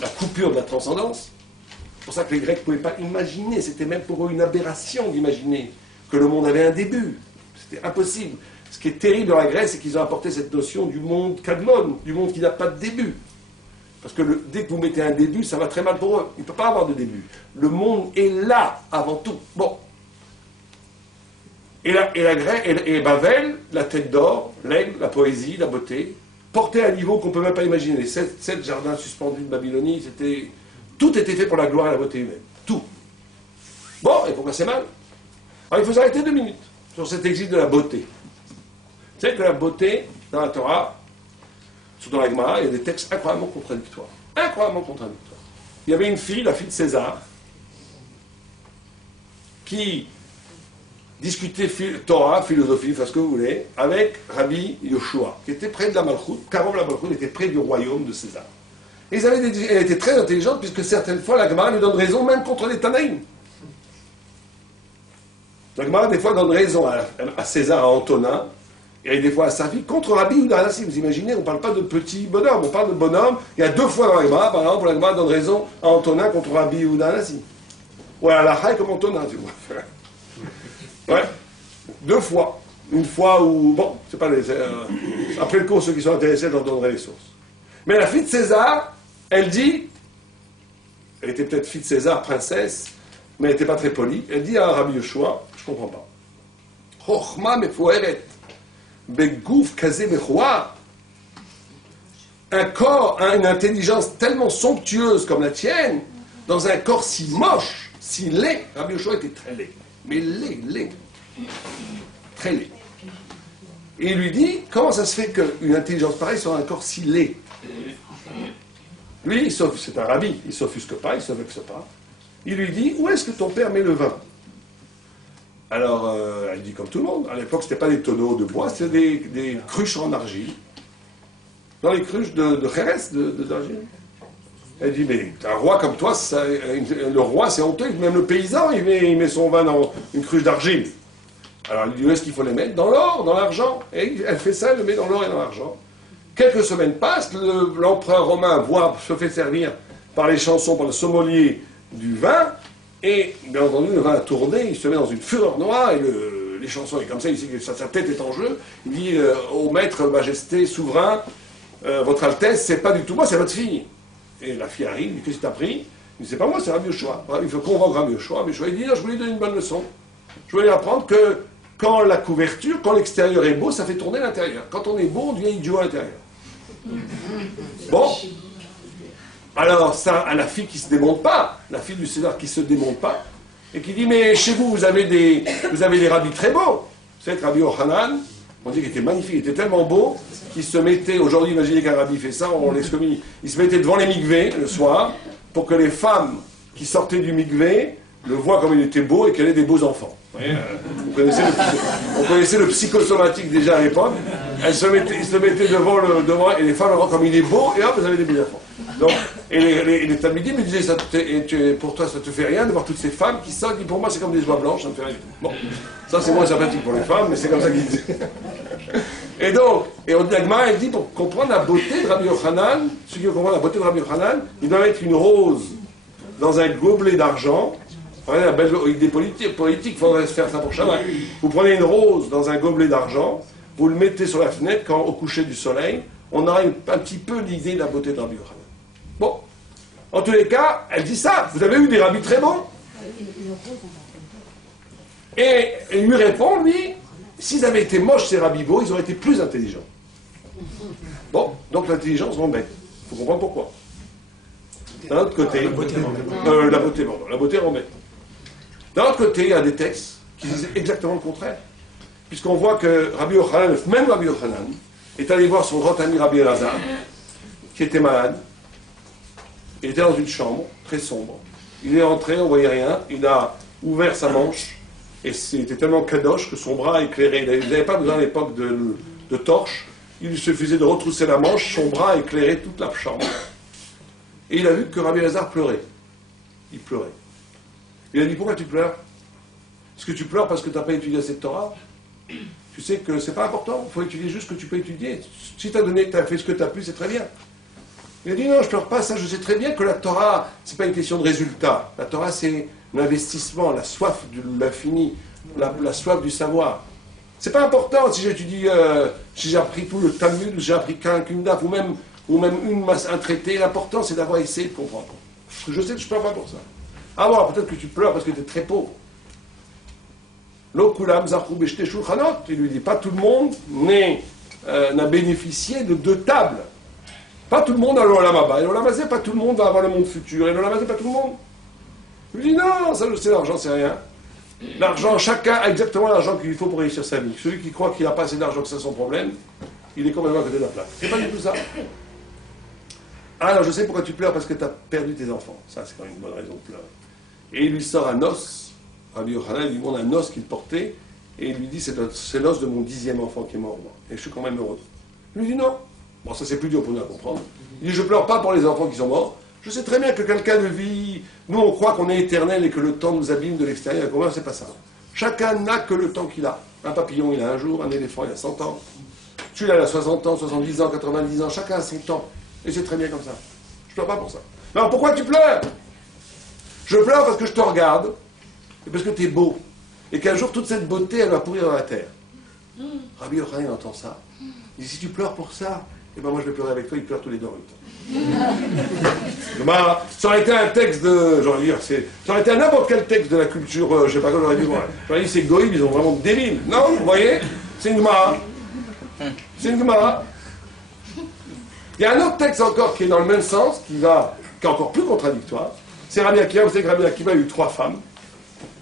la coupure de la transcendance. C'est pour ça que les Grecs ne pouvaient pas imaginer, c'était même pour eux une aberration d'imaginer que le monde avait un début. C'était impossible. Ce qui est terrible dans la Grèce, c'est qu'ils ont apporté cette notion du monde kadmon, du monde qui n'a pas de début. Parce que dès que vous mettez un début, ça va très mal pour eux. Il ne peut pas avoir de début. Le monde est là avant tout. Bon. Et Babel, la tête d'or, l'aigle, la poésie, la beauté, portée à un niveau qu'on ne peut même pas imaginer. Les 7 jardins suspendus de Babylonie, tout était fait pour la gloire et la beauté humaine. Tout. Bon, et pourquoi c'est mal? Alors il faut s'arrêter 2 minutes sur cet exil de la beauté. Vous savez que la beauté, dans la Torah, surtout dans la Gemara, il y a des textes incroyablement contradictoires. Incroyablement contradictoires. Il y avait une fille, la fille de César, qui discutait Torah, philosophie, enfin ce que vous voulez, avec Rabbi Yoshua, qui était près de la Malchoute. Karov la Malchoute était près du royaume de César. Et elle était très intelligente, puisque certaines fois, la Gemara lui donne raison, même contre les Tanaïm. La Gemara, des fois, donne raison à César, à Antonin, et des fois à sa fille, contre Rabbi Yehuda Hanassi. Vous imaginez, on ne parle pas de petit bonhomme, on parle de bonhomme. Il y a 2 fois dans la Gemara, par exemple, la Gemara donne raison à Antonin contre Rabbi Yehuda Hanassi. Ou à la Haï comme Antonin, tu vois. Ouais, 2 fois. Une fois où, bon, c'est pas après le cours, ceux qui sont intéressés, je leur donnerai les sources. Mais la fille de César, elle dit, elle était peut-être fille de César, princesse, mais elle n'était pas très polie. Elle dit à Rabbi Yoshua, je ne comprends pas. Chochma mefoeret, begouf kazé mechoa. Un corps, une intelligence tellement somptueuse comme la tienne, dans un corps si moche, si laid. Rabbi Yoshua était très laid. Mais laid. Très laid. Et il lui dit, comment ça se fait qu'une intelligence pareille soit un corps si laid? Lui, c'est un rabbi, il ne s'offusque pas, il ne se vexe pas. Il lui dit, où est-ce que ton père met le vin? Alors, elle dit comme tout le monde. À l'époque, ce n'était pas des tonneaux de bois, c'était des cruches en argile. Dans les cruches de Jerez, d'argile. Elle dit, mais un roi comme toi, le roi, c'est honteux. Même le paysan, il met son vin dans une cruche d'argile. Alors, il dit, où est-ce qu'il faut les mettre? Dans l'or, dans l'argent. Et elle fait ça, elle le met dans l'or et dans l'argent. Quelques semaines passent, l'empereur romain se fait servir par les chansons, par le sommelier du vin, et bien entendu, le vin a tourné, il se met dans une fureur noire, et les chansons, et comme ça, il sait que sa tête est en jeu. Il dit au maître, majesté, souverain, votre Altesse, c'est pas du tout moi, c'est votre fille. Et la fille arrive, il dit, qu'est-ce que t'as pris? Il dit, c'est pas moi, c'est Rabbi Yoshua. Il faut convaincre Rabbi Yoshua. Rabbi Yoshua, il dit, non, je voulais lui donner une bonne leçon. Je voulais lui apprendre que quand la couverture, quand l'extérieur est beau, ça fait tourner l'intérieur. Quand on est beau, on devient idiot à l'intérieur. Bon. Alors, ça, à la fille qui ne se démonte pas, la fille du César qui ne se démonte pas, et qui dit, mais chez vous, vous avez des rabbis très beaux. Vous savez que Rabbi Yochanan, on dit qu'il était magnifique, il était tellement beau, qu'il se mettait, aujourd'hui, imaginez qu'un rabbi fait ça, on l'excommunie, il se mettait devant les mikvés le soir, pour que les femmes qui sortaient du mikvé le voient comme il était beau et qu'elle ait des beaux enfants. Vous connaissez on connaissait le psychosomatique déjà à l'époque. Il se mettait devant, et les femmes, comme il est beau, et hop, vous avez des beaux enfants. Donc, et les Talmudim me disaient, pour toi, ça te fait rien de voir toutes ces femmes qui sortent, et pour moi, c'est comme des oies blanches, ça me fait rien. Bon, ça c'est moins sympathique pour les femmes, mais c'est comme ça qu'ils disent. Et donc, Agma, elle dit, pour comprendre la beauté de Rabbi Yochanan, ceux qui veulent comprendre la beauté de Rabbi Yochanan, il doit mettre une rose dans un gobelet d'argent. Regardez la belle idée politique, il faudrait se faire ça pour Shabbat. Vous prenez une rose dans un gobelet d'argent, vous le mettez sur la fenêtre quand au coucher du soleil, on aura un petit peu l'idée de la beauté de Rabbi Yochanan. Bon, en tous les cas, elle dit ça. Vous avez eu des rabbis très bons. Et il lui répond, lui, s'ils avaient été moches ces rabbis beaux, ils auraient été plus intelligents. Bon, donc l'intelligence m'embête. Il faut comprendre pourquoi. D'un autre côté, la beauté m'embête. D'un autre côté, il y a des textes qui disent exactement le contraire. Puisqu'on voit que Rabbi Yochanan, même Rabbi Yochanan, est allé voir son grand ami Rabbi Elazar, qui était malade. Il était dans une chambre très sombre. Il est entré, on ne voyait rien. Il a ouvert sa manche. Et c'était tellement kadosh que son bras éclairait. Il n'avait pas besoin à l'époque de torche. Il suffisait de retrousser la manche, son bras éclairait toute la chambre. Et il a vu que Rabbi Elazar pleurait. Il pleurait. Il a dit, pourquoi tu pleures? Est-ce que tu pleures parce que tu n'as pas étudié cette Torah? Tu sais que c'est pas important, il faut étudier juste ce que tu peux étudier. Si tu as fait ce que tu as pu, c'est très bien. Il a dit, non, je pleure pas, ça, je sais très bien que la Torah, c'est pas une question de résultat. La Torah, c'est l'investissement, la soif de l'infini, la soif du savoir. C'est pas important si j'étudie, si j'ai appris tout le Talmud, ou j'ai appris qu'une daf, ou même un traité. L'important, c'est d'avoir essayé de comprendre. Parce que je sais que je ne pleure pas pour ça. Ah bon, peut-être que tu pleures parce que tu es très pauvre. Il lui dit, pas tout le monde n'a bénéficié de 2 tables. Pas tout le monde a l'Olam Haba. Et l'Olam Hazé, pas tout le monde va avoir le monde futur. Et l'Olam Hazé, pas tout le monde. Il lui dit, non, ça je sais, l'argent, c'est rien. L'argent, chacun a exactement l'argent qu'il lui faut pour réussir sa vie. Celui qui croit qu'il n'a pas assez d'argent, que c'est son problème, il est complètement à côté de la plaque. C'est pas du tout ça. Alors, je sais pourquoi tu pleures, parce que tu as perdu tes enfants. Ça, c'est quand même une bonne raison de pleurer. Et il lui sort un os. Rabbi Yochanan lui montre un os qu'il portait, et il lui dit, c'est l'os de mon 10e enfant qui est mort, moi. Et je suis quand même heureux. Il lui dit, non. Bon, ça c'est plus dur pour nous à comprendre. Il dit, je pleure pas pour les enfants qui sont morts. Je sais très bien que quelqu'un de vie, nous on croit qu'on est éternel et que le temps nous abîme de l'extérieur. Pour moi, c'est pas ça. Chacun n'a que le temps qu'il a. Un papillon, il a un jour, un éléphant, il a 100 ans. Celui-là, il a 60 ans, 70 ans, 90 ans. Chacun a son temps. Et c'est très bien comme ça. Je pleure pas pour ça. Alors pourquoi tu pleures? Je pleure parce que je te regarde, et parce que tu es beau. Et qu'un jour, toute cette beauté, elle va pourrir dans la terre. Rabbi Yochanan entend ça. Il dit, si tu pleures pour ça, eh ben moi je vais pleurer avec toi, il pleure tous les deux en même temps. Ça aurait été un texte de. J'aurais dire, ça aurait été n'importe quel texte de la culture, je sais pas quoi, j'aurais dit, j'aurais dit, ces goïms, ils ont vraiment débiles. Non, vous voyez? C'est une Gemara. C'est une Gemara. Il y a un autre texte encore qui est dans le même sens, qui est encore plus contradictoire. C'est Rabbi Akiva. Vous savez que Rabbi Akiva a eu 3 femmes.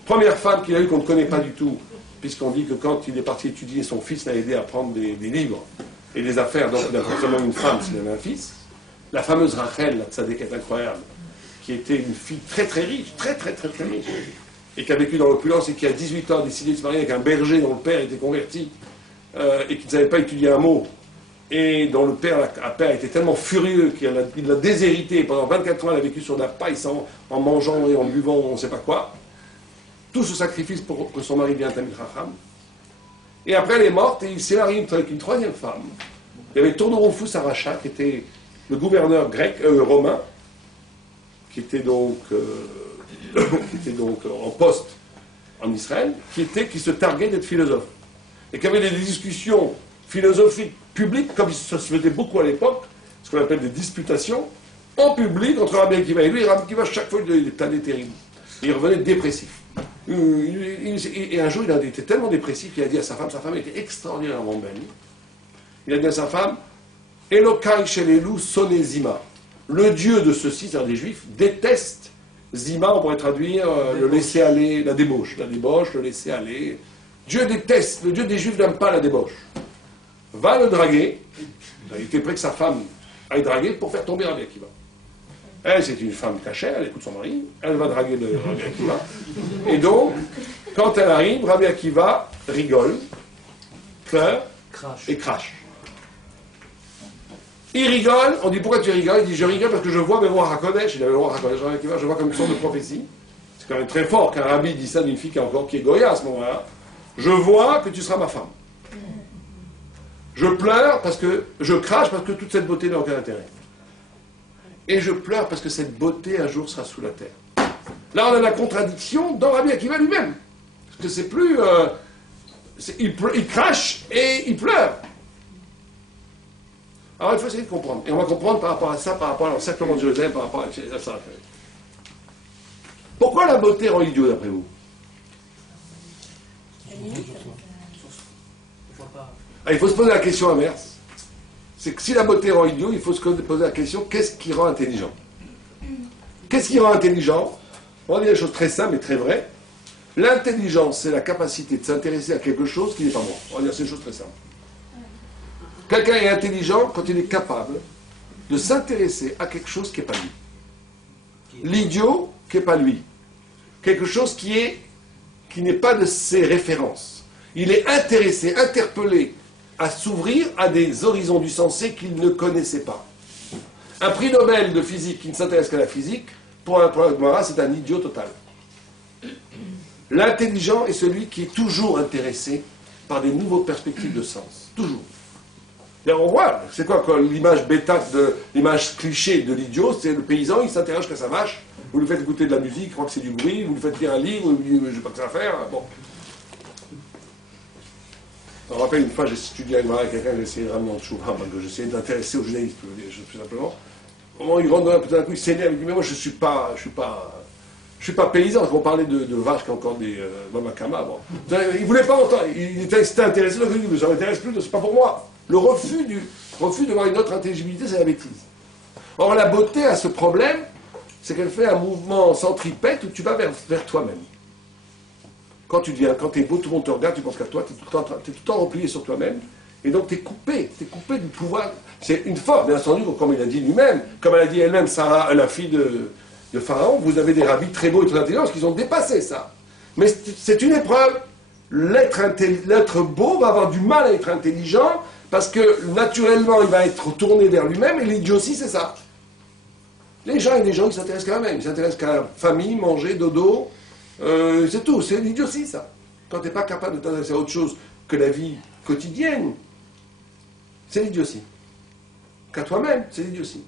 Première femme qu'il a eue qu'on ne connaît pas du tout, puisqu'on dit que quand il est parti étudier, son fils l'a aidé à prendre des livres et des affaires, donc il a forcément une femme s'il avait un fils. La fameuse Rachel, la tzadékette incroyable, qui était une fille très très riche, très riche, et qui a vécu dans l'opulence et qui à 18 ans a décidé de se marier avec un berger dont le père était converti, et qui ne savait pas étudier un mot, et dont le père était tellement furieux qu'il l'a déshérité, et pendant 24 ans elle a vécu sur la paille en mangeant et en buvant on ne sait pas quoi. Tout ce sacrifice pour que son mari devienne Talmid Chacham. Et après, elle est morte et il s'est marié avec une 3e femme. Il y avait Tournorofus Aracha, qui était le gouverneur grec, romain, qui était donc en poste en Israël, qui se targuait d'être philosophe. Et qui avait des discussions philosophiques publiques, comme ça se faisait beaucoup à l'époque, ce qu'on appelle des disputations, en public entre Rabbi Akiva et lui. Et Rabbi Akiva, chaque fois, il était terrible. Et il revenait dépressif. Et un jour, il était tellement dépressif qu'il a dit à sa femme était extraordinairement belle. Il a dit à sa femme, Elokai Shelelu Sonezima. Le Dieu de ceux-ci, c'est-à-dire des Juifs, déteste Zima, on pourrait traduire le laisser aller, la débauche, le laisser aller. Dieu déteste, le Dieu des Juifs n'aime pas la débauche. Va le draguer. Il était prêt que sa femme aille draguer pour faire tomber Rabbi Akiva. Elle, c'est une femme cachère, elle écoute son mari, elle va draguer le Rabbi Akiva. Et donc, quand elle arrive, Rabbi Akiva rigole, pleure et crache. Il rigole, on dit pourquoi tu rigoles? Il dit je rigole parce que je vois mes rois HaKodesh, il avait le roi HaKodesh, Rabbi Akiva, je vois comme une sorte de prophétie. C'est quand même très fort qu'un rabbi dise ça d'une fille qui est Goya à ce moment-là. Je vois que tu seras ma femme. Je pleure parce que, je crache parce que toute cette beauté n'a aucun intérêt. Et je pleure parce que cette beauté un jour sera sous la terre. Là, on a la contradiction dans Rabbi Akiva lui-même. Parce que c'est plus... il crache et il pleure. Alors il faut essayer de comprendre. Et on va comprendre par rapport à ça, par rapport à l'encerclement de Jérusalem, par rapport à ça. Pourquoi la beauté rend idiot d'après vous? Il faut se poser la question inverse. C'est que si la beauté rend idiot, il faut se poser la question, qu'est-ce qui rend intelligent? Qu'est-ce qui rend intelligent? On va dire des choses très simples et très vraies. L'intelligence, c'est la capacité de s'intéresser à quelque chose qui n'est pas moi. On va dire c'est une chose très simple. Quelqu'un est intelligent quand il est capable de s'intéresser à quelque chose qui n'est pas lui. L'idiot qui n'est pas lui. Quelque chose qui n'est pas de ses références. Il est intéressé, interpellé à s'ouvrir à des horizons du sensé qu'il ne connaissait pas. Un prix Nobel de physique qui ne s'intéresse qu'à la physique, pour la Gemara, c'est un idiot total. L'intelligent est celui qui est toujours intéressé par des nouvelles perspectives de sens. Toujours. Et on voit, c'est quoi l'image bêta, l'image cliché de l'idiot, c'est le paysan, il s'intéresse qu'à sa vache, vous lui faites écouter de la musique, il croit que c'est du bruit, vous lui faites lire un livre, vous lui dites, je n'ai pas que ça à faire, bon. Je me rappelle une fois, j'ai étudié avec quelqu'un, j'ai essayé de ramener en Tchouva, parce que j'essayais d'intéresser au judaïsme, tout simplement. Au moment où il rentre tout d'un coup, il s'énerve, il dit, mais moi je suis pas paysan, parce qu'on parlait de vaches qui ont encore des mamakama. Bon. Il ne voulait pas entendre, il était intéressé, donc il dit, mais ça ne m'intéresse plus, c'est pas pour moi. Le refus de voir une autre intelligibilité, c'est la bêtise. Or, la beauté a ce problème, c'est qu'elle fait un mouvement centripète où tu vas vers toi-même. Quand tu es beau, tout le monde te regarde, tu penses qu'à toi, tu es tout le temps replié sur toi-même, et donc tu es coupé du pouvoir. C'est une force, bien entendu, comme il a dit lui-même, comme elle a dit elle-même, Sarah, la fille de Pharaon, vous avez des rabbis très beaux et très intelligents, parce qu'ils ont dépassé ça. Mais c'est une épreuve. L'être beau va avoir du mal à être intelligent, parce que naturellement, il va être tourné vers lui-même, et l'idiotie, c'est ça. Les gens, il y a des gens qui s'intéressent qu'à eux-mêmes, ils s'intéressent qu'à la famille, manger, dodo, c'est tout, c'est l'idiotie, ça. Quand tu n'es pas capable de t'intéresser à autre chose que la vie quotidienne, c'est l'idiotie. Qu'à toi-même, c'est l'idiotie.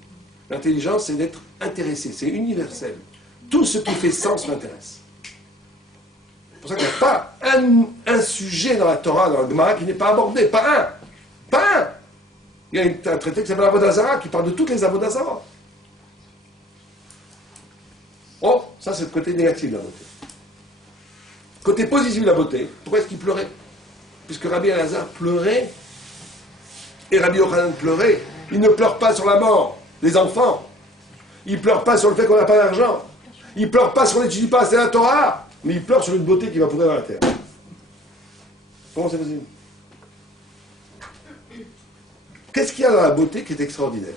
L'intelligence, c'est d'être intéressé, c'est universel. Tout ce qui fait sens m'intéresse. C'est pour ça qu'il n'y a pas un sujet dans la Torah, dans la Gemara, qui n'est pas abordé, pas un. Pas un. Il y a un traité qui s'appelle Avodazara, qui parle de toutes les Avodazara. Oh, ça c'est le côté négatif de la beauté. Côté positif de la beauté, pourquoi est-ce qu'il pleurait? Puisque Rabbi Elazar pleurait, et Rabbi Yochanan pleurait. Il ne pleure pas sur la mort des enfants. Il ne pleure pas sur le fait qu'on n'a pas d'argent. Il ne pleure pas sur qu'on n'étudie pas assez la Torah. Mais il pleure sur une beauté qui va pourrir dans la terre. Comment c'est possible? Qu'est-ce qu'il y a dans la beauté qui est extraordinaire?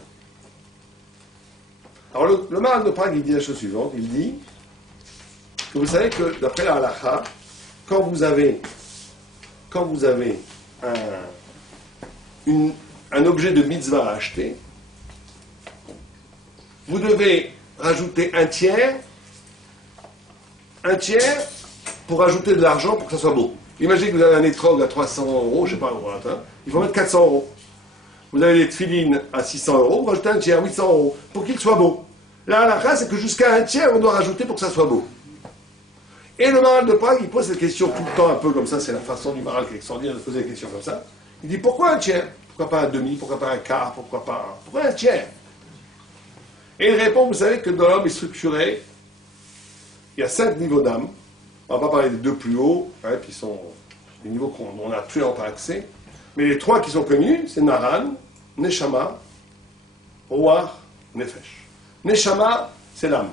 Alors le Maharal de Prague, il dit la chose suivante, il dit que vous savez que d'après la halakha, quand vous avez un objet de mitzvah à acheter, vous devez rajouter un tiers pour ajouter de l'argent pour que ça soit beau. Imaginez que vous avez un étrog à 300 €, je ne sais pas, il faut mettre 400 €. Vous avez les tefilines à 600 €, vous rajoutez un tiers, 800 € pour qu'il soit beau. La halakha, c'est que jusqu'à un tiers, on doit rajouter pour que ça soit beau. Et le Maharal de Prague, il pose cette question tout le temps un peu comme ça, c'est la façon du Maharal qui est extraordinaire de poser des questions comme ça. Il dit, pourquoi un tiers? Pourquoi pas un demi? Pourquoi pas un quart? Pourquoi un tiers? Et il répond, vous savez que dans l'homme est structuré, il y a 5 niveaux d'âme. On ne va pas parler des 2 plus hauts, qui sont des niveaux qu'on n'a absolument pas accès. Mais les 3 qui sont connus, c'est Naran, Neshama, Ruach, Nefesh. Neshama, c'est l'âme,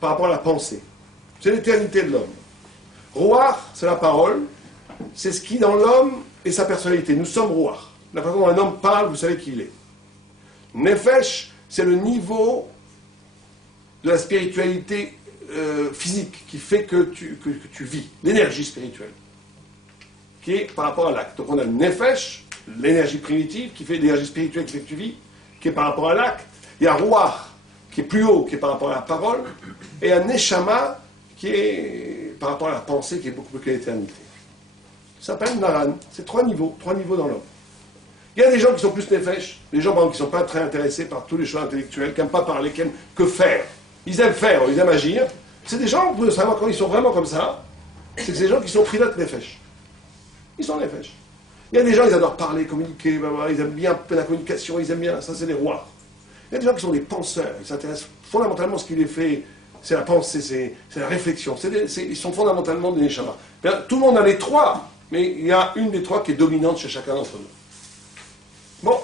par rapport à la pensée. C'est l'éternité de l'homme. Ruach, c'est la parole, c'est ce qui dans l'homme est sa personnalité. Nous sommes Ruach. La façon dont un homme parle, vous savez qui il est. Nefesh, c'est le niveau de la spiritualité physique qui fait que tu vis, l'énergie spirituelle, qui est par rapport à l'acte. Donc on a le Nefesh, l'énergie primitive, qui fait l'énergie spirituelle qui fait que tu vis, qui est par rapport à l'acte. Il y a Ruach, qui est plus haut, qui est par rapport à la parole, et un Neshama, qui est par rapport à la pensée, qui est beaucoup plus que l'éternité. Ça s'appelle Naran. C'est 3 niveaux dans l'homme. Il y a des gens qui sont plus Nefesh, des gens par exemple, qui ne sont pas très intéressés par tous les choses intellectuelles, qui n'aiment pas parler, qui aiment que faire. Ils aiment faire, ils aiment agir. C'est des gens, vous pouvez savoir quand ils sont vraiment comme ça, c'est que c'est des gens qui sont trilotes Nefesh. Ils sont Nefesh. Il y a des gens, ils adorent parler, communiquer, ils aiment bien la communication, ils aiment bien, ça c'est des rois. Il y a des gens qui sont des penseurs, ils s'intéressent fondamentalement à ce qui les fait, c'est la pensée, c'est la réflexion, ils sont fondamentalement des Neshama. Tout le monde a les 3, mais il y a une des 3 qui est dominante chez chacun d'entre nous. Bon.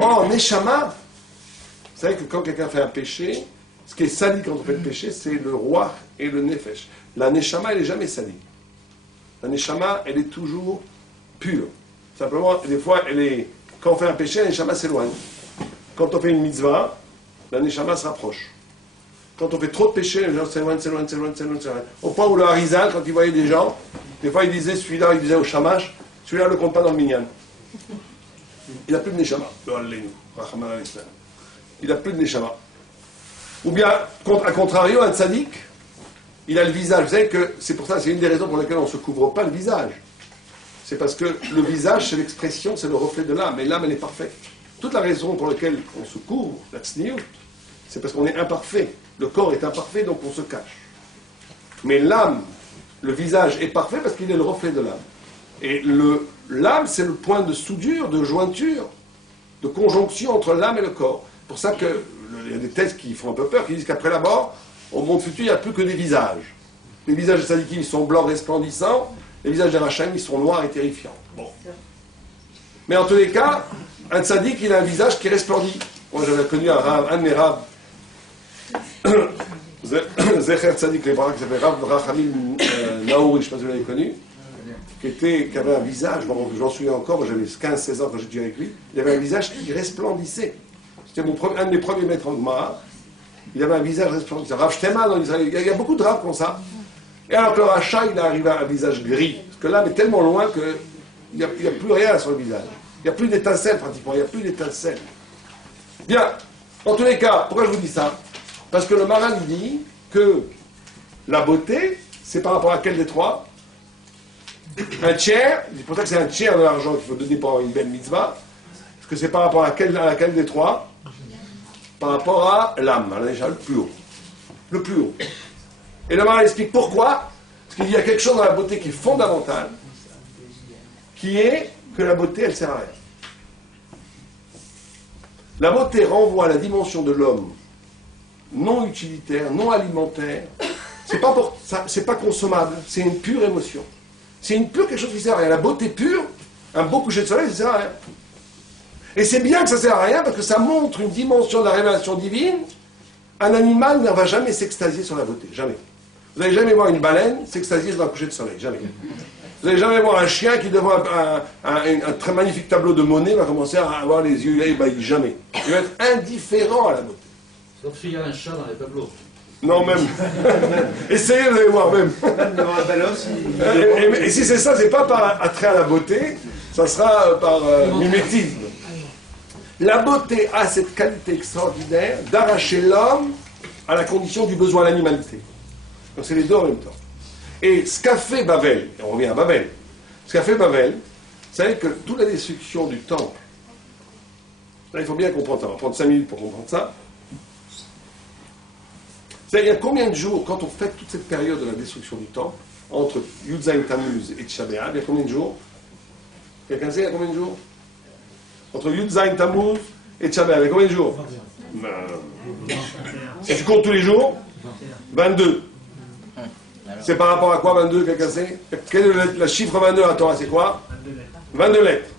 Oh, Neshama, vous savez que quand quelqu'un fait un péché, ce qui est sali quand on fait le péché, c'est le roi et le nefesh. La Neshama, elle n'est jamais salie. La Neshama, elle est toujours pure. Simplement, des fois, quand on fait un péché, la Neshama s'éloigne. Quand on fait une mitzvah, la Neshama se rapproche. Quand on fait trop de péchés, les gens s'éloignent. Au point où le Harizal, quand il voyait des gens, des fois il disait, celui-là, il disait au Shamash, celui-là ne le compte pas dans le minyan. il n'a plus de neshama. Il n'a plus de neshama. Ou bien, à contrario, un tzaddik, il a le visage. Vous savez que c'est pour ça, c'est une des raisons pour lesquelles on ne se couvre pas le visage. C'est parce que le visage, c'est l'expression, c'est le reflet de l'âme. Et l'âme, elle est parfaite. Toute la raison pour laquelle on se couvre, la tsniout, c'est parce qu'on est imparfait. Le corps est imparfait, donc on se cache. Mais l'âme, le visage est parfait parce qu'il est le reflet de l'âme. Et l'âme, c'est le point de soudure, de jointure, de conjonction entre l'âme et le corps. C'est pour ça qu'il y a des thèses qui font un peu peur, qui disent qu'après la mort, au monde futur, il n'y a plus que des visages. Les visages des tzadikim, ils sont blancs resplendissants, les visages des racham, ils sont noirs et terrifiants. Bon. Mais en tous les cas, un tzadik, il a un visage qui resplendit. Moi, j'avais connu un de mes rabbes, Zecher Tzadik Lebra, qui s'appelait Rav Rachamim Naouri, je ne sais pas si vous l'avez connu, qui avait un visage, je m'en souviens encore, j'avais 15-16 ans quand j'étais avec lui, il avait un visage qui resplendissait. C'était un de mes premiers maîtres en Gemara. Il avait un visage resplendissant. Rav Shteman en Israël, il y a beaucoup de raves comme ça. Et alors que le Racha, il est arrivé à un visage gris, parce que l'âme est tellement loin qu'il n'y a plus rien sur le visage. Il n'y a plus d'étincelles pratiquement, il n'y a plus d'étincelles. Bien, en tous les cas, pourquoi je vous dis ça? Parce que le Maran dit que la beauté, c'est par rapport à quel des trois? Un tiers, c'est pour ça que c'est un tiers de l'argent qu'il faut donner pour une belle mitzvah, parce que c'est par rapport à laquelle des trois? Par rapport à l'âme, déjà le plus haut. Le plus haut. Et le Maran explique pourquoi. Parce qu'il y a quelque chose dans la beauté qui est fondamental, qui est que la beauté, elle ne sert à rien. La beauté renvoie à la dimension de l'homme non utilitaire, non alimentaire. C'est pas consommable, c'est une pure émotion. C'est une pure quelque chose qui ne sert à rien. La beauté pure, un beau coucher de soleil, ça ne sert à rien. Et c'est bien que ça ne sert à rien parce que ça montre une dimension de la révélation divine. Un animal ne va jamais s'extasier sur la beauté, jamais. Vous n'allez jamais voir une baleine s'extasier sur un coucher de soleil, jamais. Vous n'allez jamais voir un chien qui, devant un très magnifique tableau de Monet, va commencer à avoir les yeux ébahis, jamais. Il va être indifférent à la beauté. Sauf s'il y a un chat dans les tableaux. Non, même. Essayez, vous allez voir, même. Et si c'est ça, c'est pas par attrait à la beauté, ça sera par mimétisme. La beauté a cette qualité extraordinaire d'arracher l'homme à la condition du besoin, à l'animalité. Donc c'est les deux en même temps. Et ce qu'a fait Babel, et on revient à Babel, ce qu'a fait Babel, vous savez que toute la destruction du temple, là il faut bien comprendre ça, on va prendre 5 minutes pour comprendre ça. Il y a combien de jours, quand on fait toute cette période de la destruction du temple, entre Yud Zayin Tammuz et Tisha B'Av, il y a combien de jours? Quelqu'un sait, il y a combien de jours? Entre Yud Zayin Tammuz et Tisha B'Av, il y a combien de jours? Si tu comptes tous les jours, 22. C'est par rapport à quoi 22, quelqu'un sait? Quel est le chiffre 22 à la Torah, c'est quoi? 22 lettres.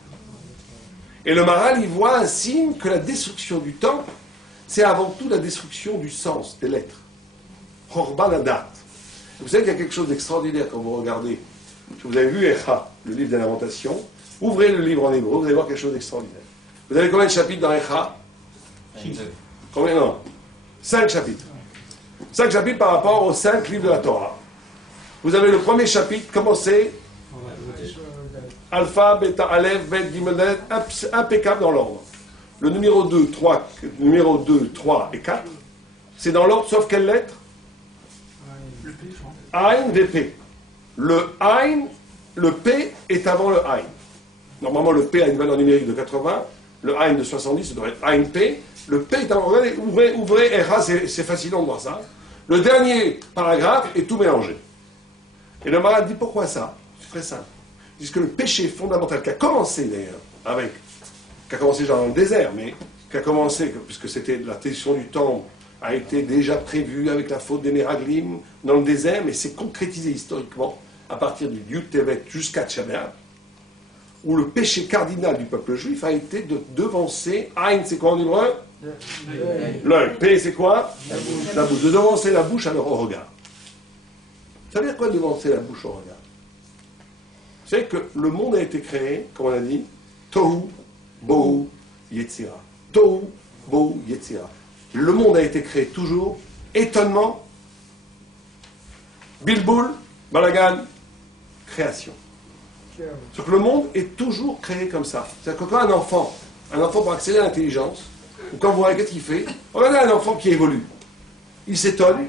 Et le Maral, il voit un signe que la destruction du temple, c'est avant tout la destruction du sens, des lettres. Chorban Adat. Vous savez qu'il y a quelque chose d'extraordinaire quand vous regardez. Vous avez vu Echa, le livre de la lamentation. Ouvrez le livre en hébreu, vous allez voir quelque chose d'extraordinaire. Vous avez combien de chapitres dans Echa? Combien? Non. 5 chapitres. 5 chapitres par rapport aux 5 livres de la Torah. Vous avez le premier chapitre, commencé Alpha, Beta, Aleph, Bet, Gimel, impeccable dans l'ordre. Le numéro 2, 3 et 4, c'est dans l'ordre, sauf quelle lettre? Ain, VP. Le Ain, le P est avant le Ain. Normalement, le P a une valeur numérique de 80, le Ain de 70, ça doit être Ain P. Le P est avant. Regardez, ouvrez RA, c'est facilement de voir ça. Le dernier paragraphe est tout mélangé. Et le Maral dit pourquoi ça? C'est très simple. Puisque le péché fondamental qui a commencé d'ailleurs, qui a commencé genre dans le désert, mais qui a commencé, puisque c'était la destruction du temple, a été déjà prévu avec la faute des Meraglim dans le désert, mais c'est concrétisé historiquement à partir du Yud Tevet jusqu'à Tisha B'Av, où le péché cardinal du peuple juif a été de devancer, Aïn c'est quoi en hébreu? L'œil. P c'est quoi? La bouche. De devancer la bouche au regard. Ça veut dire quoi devancer la bouche au regard? Vous savez que le monde a été créé, comme on a dit, Tohu, Bohu, Yetzira. Tohu, Bohu, Yetzira. Le monde a été créé toujours, étonnement, Bilboul, Balagan, création. Sauf que le monde est toujours créé comme ça. C'est-à-dire que quand un enfant un enfant pour accéder à l'intelligence, ou quand vous regardez qu'est-ce qu'il fait, regardez un enfant qui évolue. Il s'étonne,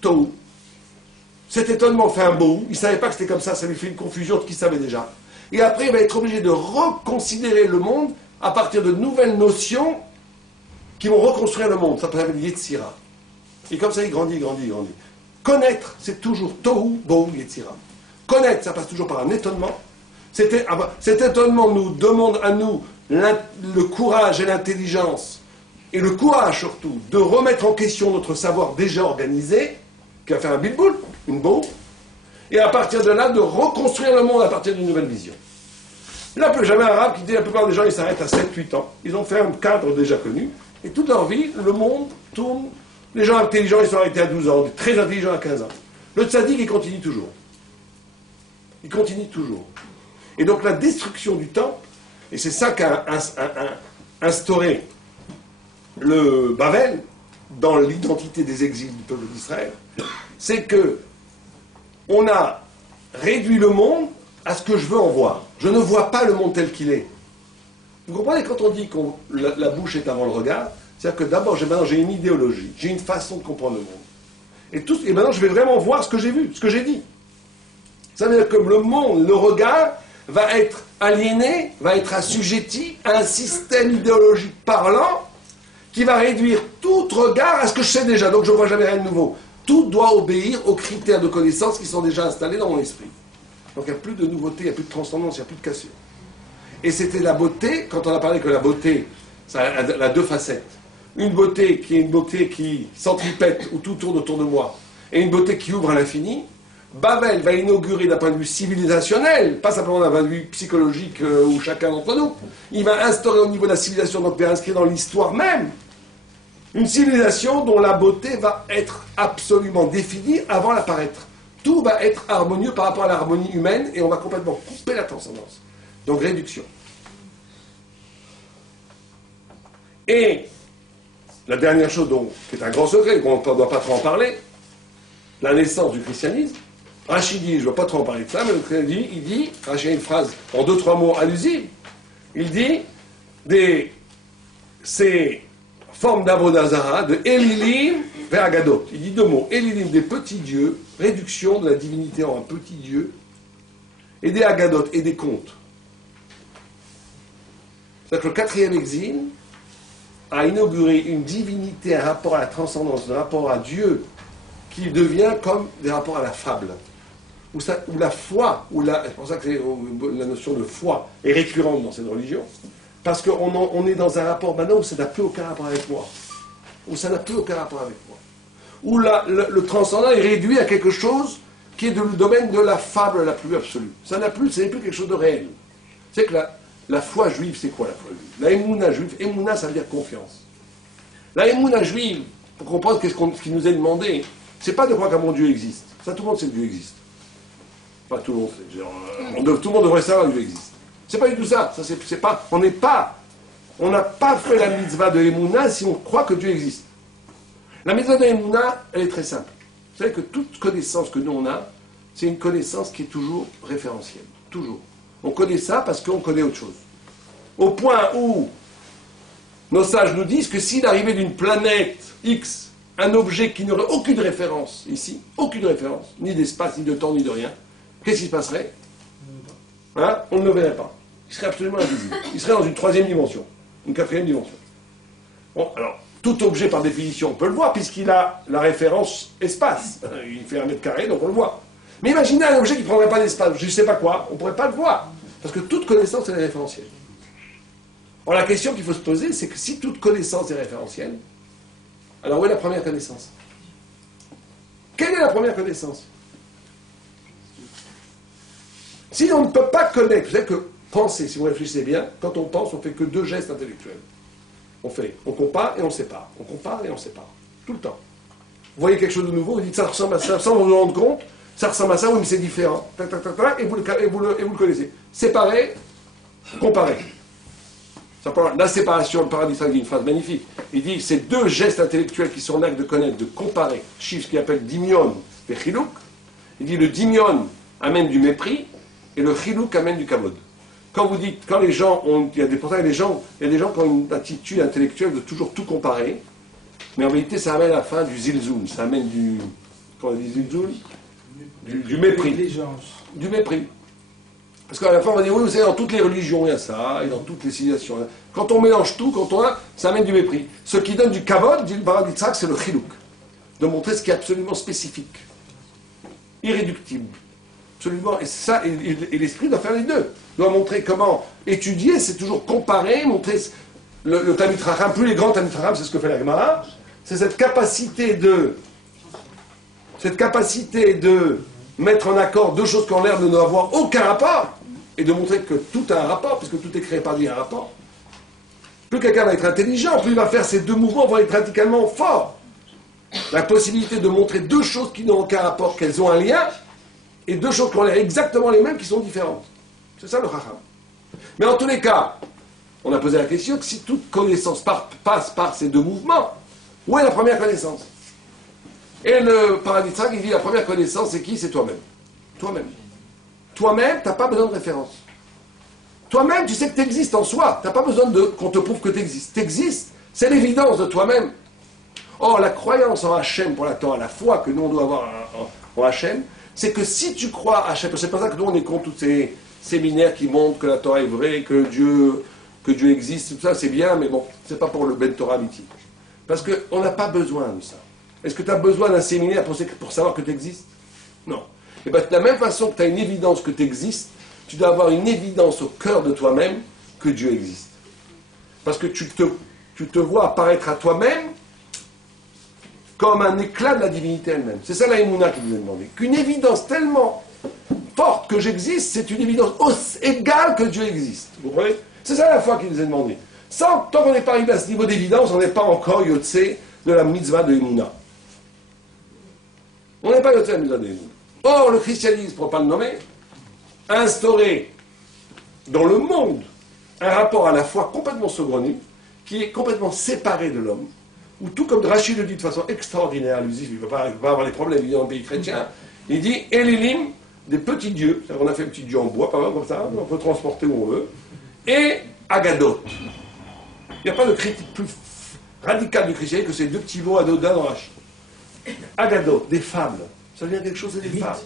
Tohu. Cet étonnement fait un bohu, il ne savait pas que c'était comme ça lui fait une confusion de ce qu'il savait déjà. Et après, il va être obligé de reconsidérer le monde à partir de nouvelles notions qui vont reconstruire le monde. Ça s'appelle Yetzira. Et comme ça, il grandit. Connaître, c'est toujours Tohu, Bohu, Yetzira. Connaître, ça passe toujours par un étonnement. Cet étonnement nous demande à nous le courage et l'intelligence, et le courage surtout, de remettre en question notre savoir déjà organisé, qui a fait un bilboul, une boue, et à partir de là, de reconstruire le monde à partir d'une nouvelle vision. Là, j'avais un arabe qui dit la plupart des gens, ils s'arrêtent à 7-8 ans. Ils ont fait un cadre déjà connu, et toute leur vie, le monde tourne. Les gens intelligents, ils sont arrêtés à 12 ans, les très intelligents à 15 ans. Le tzaddik, il continue toujours. Et donc la destruction du temps, et c'est ça qu'a instauré le Bavel dans l'identité des exils du peuple d'Israël, c'est que on a réduit le monde à ce que je veux en voir. Je ne vois pas le monde tel qu'il est. Vous comprenez, quand on dit que la bouche est avant le regard, c'est-à-dire que d'abord, maintenant j'ai une idéologie, j'ai une façon de comprendre le monde. Et maintenant, je vais vraiment voir ce que j'ai vu, ce que j'ai dit. Ça veut dire que le monde, le regard, va être aliéné, va être assujetti à un système idéologique parlant qui va réduire tout regard à ce que je sais déjà. Donc je ne vois jamais rien de nouveau. Tout doit obéir aux critères de connaissance qui sont déjà installés dans mon esprit. Donc il n'y a plus de nouveauté, il n'y a plus de transcendance, il n'y a plus de cassure. Et c'était la beauté, quand on a parlé que la beauté, ça a deux facettes. Une beauté qui est une beauté qui centripète, où tout tourne autour de moi, et une beauté qui ouvre à l'infini. Babel va inaugurer d'un point de vue civilisationnel, pas simplement d'un point de vue psychologique où chacun d'entre nous, il va instaurer au niveau de la civilisation, donc inscrit dans l'histoire même, une civilisation dont la beauté va être absolument définie avant l'apparaître. Tout va être harmonieux par rapport à l'harmonie humaine et on va complètement couper la transcendance. Donc réduction. Et la dernière chose, donc, qui est un grand secret, qu'on ne doit pas trop en parler, la naissance du christianisme. Rachid dit, je ne veux pas trop en parler de ça, mais il dit, Rachid a une phrase en 2-3 mots allusive, il dit, ces formes d'Avodazara, de Elilim vers Agadot. Il dit 2 mots, Elilim des petits dieux, réduction de la divinité en un petit dieu, et des Agadot, et des contes. C'est-à-dire que le 4e exil a inauguré une divinité, un rapport à la transcendance, un rapport à Dieu, qui devient comme des rapports à la fable. Où la foi, c'est pour ça que la notion de foi est récurrente dans cette religion, parce qu'on est dans un rapport maintenant où ça n'a plus aucun rapport avec moi. Où le transcendant est réduit à quelque chose qui est dans le domaine de la fable la plus absolue. Ce n'est plus quelque chose de réel. C'est que la foi juive, c'est quoi la foi juive? La émouna juive, émouna ça veut dire confiance. La émouna juive, pour comprendre ce qui nous est demandé, c'est pas de croire qu'un bon Dieu existe. Ça, tout le monde sait que Dieu existe. Pas tout le monde sait. Tout le monde devrait savoir que Dieu existe. C'est pas du tout ça. On n'a pas fait la mitzvah de Emouna si on croit que Dieu existe. La mitzvah de Emouna, elle est très simple. Vous savez que toute connaissance que nous on a, c'est une connaissance qui est toujours référentielle. Toujours. On connaît ça parce qu'on connaît autre chose. Au point où nos sages nous disent que s'il arrivait d'une planète X, un objet qui n'aurait aucune référence ici, aucune référence, ni d'espace, ni de temps, ni de rien, qu'est-ce qui se passerait? On ne le verrait pas. Il serait absolument invisible. Il serait dans une 3e dimension, une 4e dimension. Bon, alors, tout objet par définition, on peut le voir, puisqu'il a la référence espace. Il fait 1 mètre carré, donc on le voit. Mais imaginez un objet qui ne prendrait pas d'espace, je ne sais pas quoi, on ne pourrait pas le voir. Parce que toute connaissance est référentielle. Alors la question qu'il faut se poser, c'est que si toute connaissance est référentielle, alors où est la première connaissance? Quelle est la première connaissance? Si on ne peut pas connaître, vous savez que penser, si vous réfléchissez bien, quand on pense, on ne fait que 2 gestes intellectuels. On compare et on sépare. On compare et on sépare. Tout le temps. Vous voyez quelque chose de nouveau, vous dites ça ressemble à ça, sans vous rendre compte, ça ressemble à ça, oui mais c'est différent. Et vous le connaissez. Séparer, comparer. La séparation, le paradis, ça dit une phrase magnifique. Il dit, c'est 2 gestes intellectuels qui sont en acte de connaître, de comparer. Chiffre qu'il appelle dimion et chilouk. Il dit, le dimion amène du mépris et le chilouk amène du kavod. Quand vous dites, quand les gens ont, pourtant il y a des gens qui ont une attitude intellectuelle de toujours tout comparer, mais en réalité ça amène à la fin du zilzoul, ça amène quand on dit zilzoul, du mépris. Du mépris. Parce qu'à la fin on va dire, oui, vous savez, dans toutes les religions il y a ça, et dans toutes les civilisations. Quand on mélange tout, ça amène du mépris. Ce qui donne du kavod, dit le Barad Yitzhak, c'est le chilouk. De montrer ce qui est absolument spécifique, irréductible. Absolument, et ça, et l'esprit doit faire les deux. Il doit montrer comment étudier, c'est toujours comparer, montrer le Talmid Chacham, plus les grands Talmid Chacham, c'est ce que fait la Gemara, c'est cette capacité de mettre en accord deux choses qui ont l'air de n'avoir aucun rapport, et de montrer que tout a un rapport, puisque tout est créé par Dieu, un rapport. Plus quelqu'un va être intelligent, plus il va faire ces deux mouvements, vont être radicalement forts. La possibilité de montrer deux choses qui n'ont aucun rapport, qu'elles ont un lien, et deux choses qui ont l'air exactement les mêmes, qui sont différentes. C'est ça le Chacham. Mais en tous les cas, on a posé la question que si toute connaissance passe par ces deux mouvements, où est la première connaissance? Et le Paradis il dit la première connaissance, c'est qui? C'est toi-même. Toi-même. Toi-même, tu n'as pas besoin de référence. Toi-même, tu sais que tu existes en soi. Tu n'as pas besoin qu'on te prouve que tu existes. Tu existes. C'est l'évidence de toi-même. Or, la croyance en Hachem pour la Torah, la foi que nous on doit avoir en Hachem, c'est que si tu crois à Hachem, c'est pour ça que nous on est contre tous ces séminaires qui montrent que la Torah est vraie, que Dieu existe, tout ça c'est bien, mais bon, c'est pas pour le Ben Torah mythique. Parce qu'on n'a pas besoin de ça. Est-ce que tu as besoin d'un séminaire pour savoir que tu existes? Non. Et bien de la même façon que tu as une évidence que tu existes, tu dois avoir une évidence au cœur de toi-même que Dieu existe. Parce que tu te vois apparaître à toi-même comme un éclat de la divinité elle-même. C'est ça la Emouna qui nous a demandé. Qu'une évidence tellement forte que j'existe, c'est une évidence égale que Dieu existe. Vous comprenez? C'est ça la foi qui nous a demandé. Tant qu'on n'est pas arrivé à ce niveau d'évidence, on n'est pas encore yotse de la mitzvah de Emouna. On n'est pas yotse de la mitzvah de Emouna. Or, le christianisme, pour ne pas le nommer, a instauré dans le monde un rapport à la foi complètement saugrenu, qui est complètement séparé de l'homme, où tout comme Rachid le dit de façon extraordinaire, allusif, il ne va pas avoir les problèmes dans le pays chrétien, il dit « Elilim », des petits dieux, on a fait un petit dieu en bois, pas mal comme ça, on peut transporter où on veut, et Agadot. Il n'y a pas de critique plus radicale du christianisme que ces deux petits mots anodins dans Rachid. Agadot, des fables, ça veut dire quelque chose, c'est des fables.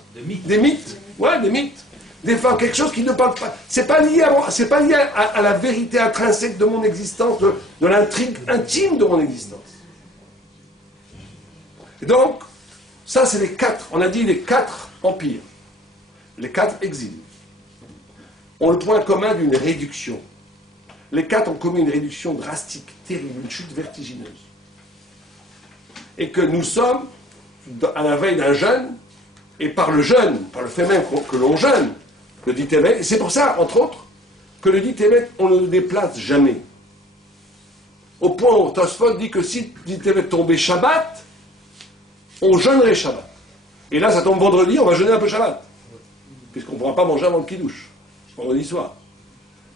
Des mythes, ouais, des mythes. Des fables, quelque chose qui ne parle pas. C'est pas lié à la vérité intrinsèque de mon existence, de l'intrigue intime de mon existence. Et donc, ça c'est les quatre, on a dit les quatre empires, les quatre exils, ont le point commun d'une réduction. Les quatre ont commis une réduction drastique, terrible, une chute vertigineuse. Et que nous sommes à la veille d'un jeûne, et par le jeûne, par le fait même que l'on jeûne, le dit Tevet, et c'est pour ça, entre autres, que le dit Tevet, on ne le déplace jamais. Au point où Tosfot dit que si le dit Tevet tombait Shabbat, on jeûnerait Shabbat. Et là, ça tombe vendredi, on va jeûner un peu Shabbat. Puisqu'on ne pourra pas manger avant le Kiddush, vendredi soir.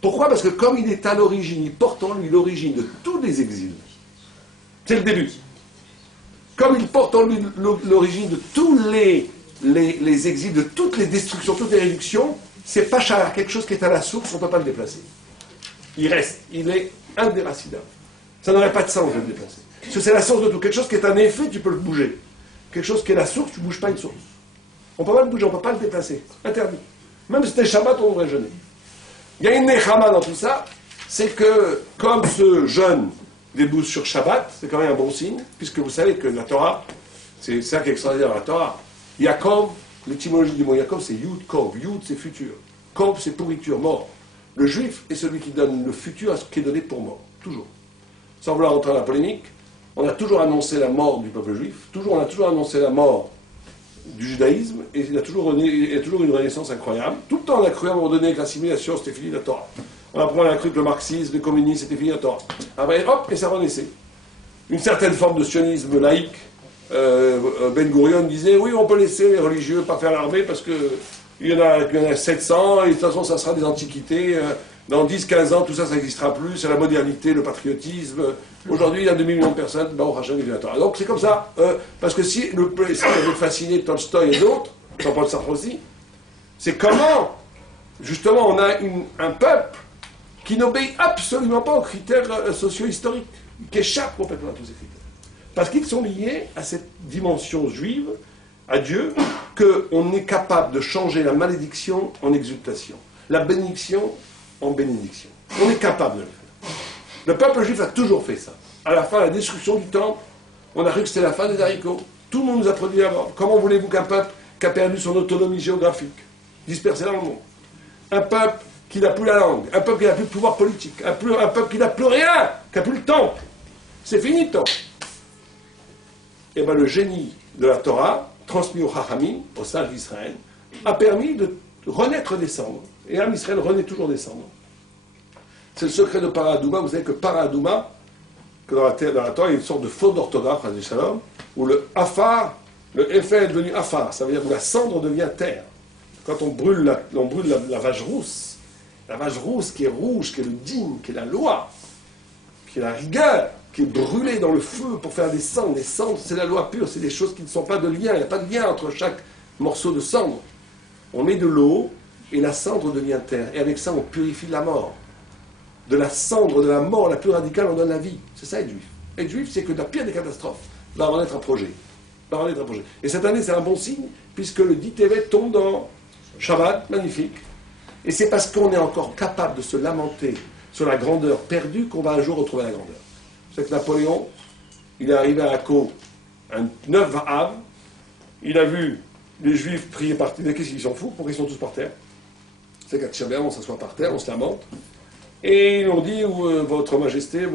Pourquoi? Parce que comme il est à l'origine, il porte en lui l'origine de tous les exils. C'est le début. Comme il porte en lui l'origine de tous les exils, de toutes les destructions, toutes les réductions, c'est pas quelque chose qui est à la source, on ne peut pas le déplacer. Il reste, il est indéracinable. Ça n'aurait pas de sens de le déplacer. Parce que c'est la source de tout. Quelque chose qui est un effet, tu peux le bouger. Quelque chose qui est la source, tu ne bouges pas une source. On ne peut pas le bouger, on ne peut pas le déplacer. Interdit. Même si c'était Shabbat, on devrait jeûner. Il y a une nechama dans tout ça, c'est que comme ce jeûne débouche sur Shabbat, c'est quand même un bon signe, puisque vous savez que la Torah, c'est ça qui est extraordinaire dans la Torah. Yaakov, l'étymologie du mot Yaakov, c'est Yud Kov. Yud, c'est futur. Kov, c'est pourriture, mort. Le juif est celui qui donne le futur à ce qui est donné pour mort. Toujours. Sans vouloir rentrer dans la polémique, on a toujours annoncé la mort du peuple juif, on a toujours annoncé la mort du judaïsme, et il y a toujours une renaissance incroyable. Tout le temps, on a cru à un moment donné que l'assimilation, c'était fini la Torah. On a cru que le marxisme, le communisme, c'était fini la Torah. Après, hop, et ça renaissait. Une certaine forme de sionisme laïque. Ben Gurion disait, oui, on peut laisser les religieux pas faire l'armée parce qu'il y en a 700, et de toute façon, ça sera des antiquités. Dans 10-15 ans, tout ça, ça n'existera plus. C'est la modernité, le patriotisme. Aujourd'hui, il y a 2 millions de personnes. Bah, on Hachem, donc c'est comme ça. Parce que si le peuple est fasciné de Tolstoï et d'autres, Jean-Paul Sartre aussi, c'est comment justement, on a un peuple qui n'obéit absolument pas aux critères socio-historiques, qui échappe complètement à tous ces critères. Parce qu'ils sont liés à cette dimension juive, à Dieu, qu'on est capable de changer la malédiction en exultation, la bénédiction en bénédiction. On est capable de le faire. Le peuple juif a toujours fait ça. À la fin, la destruction du temple, on a cru que c'était la fin des haricots. Tout le monde nous a produit avant. Comment voulez-vous qu'un peuple qui a perdu son autonomie géographique, dispersé dans le monde, un peuple qui n'a plus la langue, un peuple qui n'a plus de pouvoir politique, un peuple qui n'a plus rien, qui n'a plus le temple, c'est fini le temple. Et bien le génie de la Torah, transmis au Chachamim, aux sages d'Israël, a permis de renaître des cendres. Et Am Israël renaît toujours des cendres. C'est le secret de Paradouma. Vous savez que Paradouma, que dans la Torah, il y a une sorte de faute d'orthographe, où le afar, le effet est devenu afar, ça veut dire que la cendre devient terre. Quand on brûle la vache rousse qui est rouge, qui est le digne, qui est la loi, qui est la rigueur, qui est brûlée dans le feu pour faire des cendres. Les cendres, c'est la loi pure, c'est des choses qui ne sont pas de lien, il n'y a pas de lien entre chaque morceau de cendre. On met de l'eau et la cendre devient terre. Et avec ça, on purifie de la mort. De la cendre, de la mort la plus radicale, on donne la vie. C'est ça être juif. Être juif, c'est que la pire des catastrophes va renaître un projet. Et cette année, c'est un bon signe, puisque le 10 Tevet tombe dans Shabbat, magnifique. Et c'est parce qu'on est encore capable de se lamenter sur la grandeur perdue qu'on va un jour retrouver la grandeur. C'est que Napoléon, il est arrivé à Akko, un 9 Av, il a vu les Juifs prier par terre. Qu'est-ce qu'ils s'en foutent? Pourquoi ils sont tous par terre? C'est qu'à Tchabéa, on s'assoit par terre, on se lamente. Et ils ont dit, votre majesté,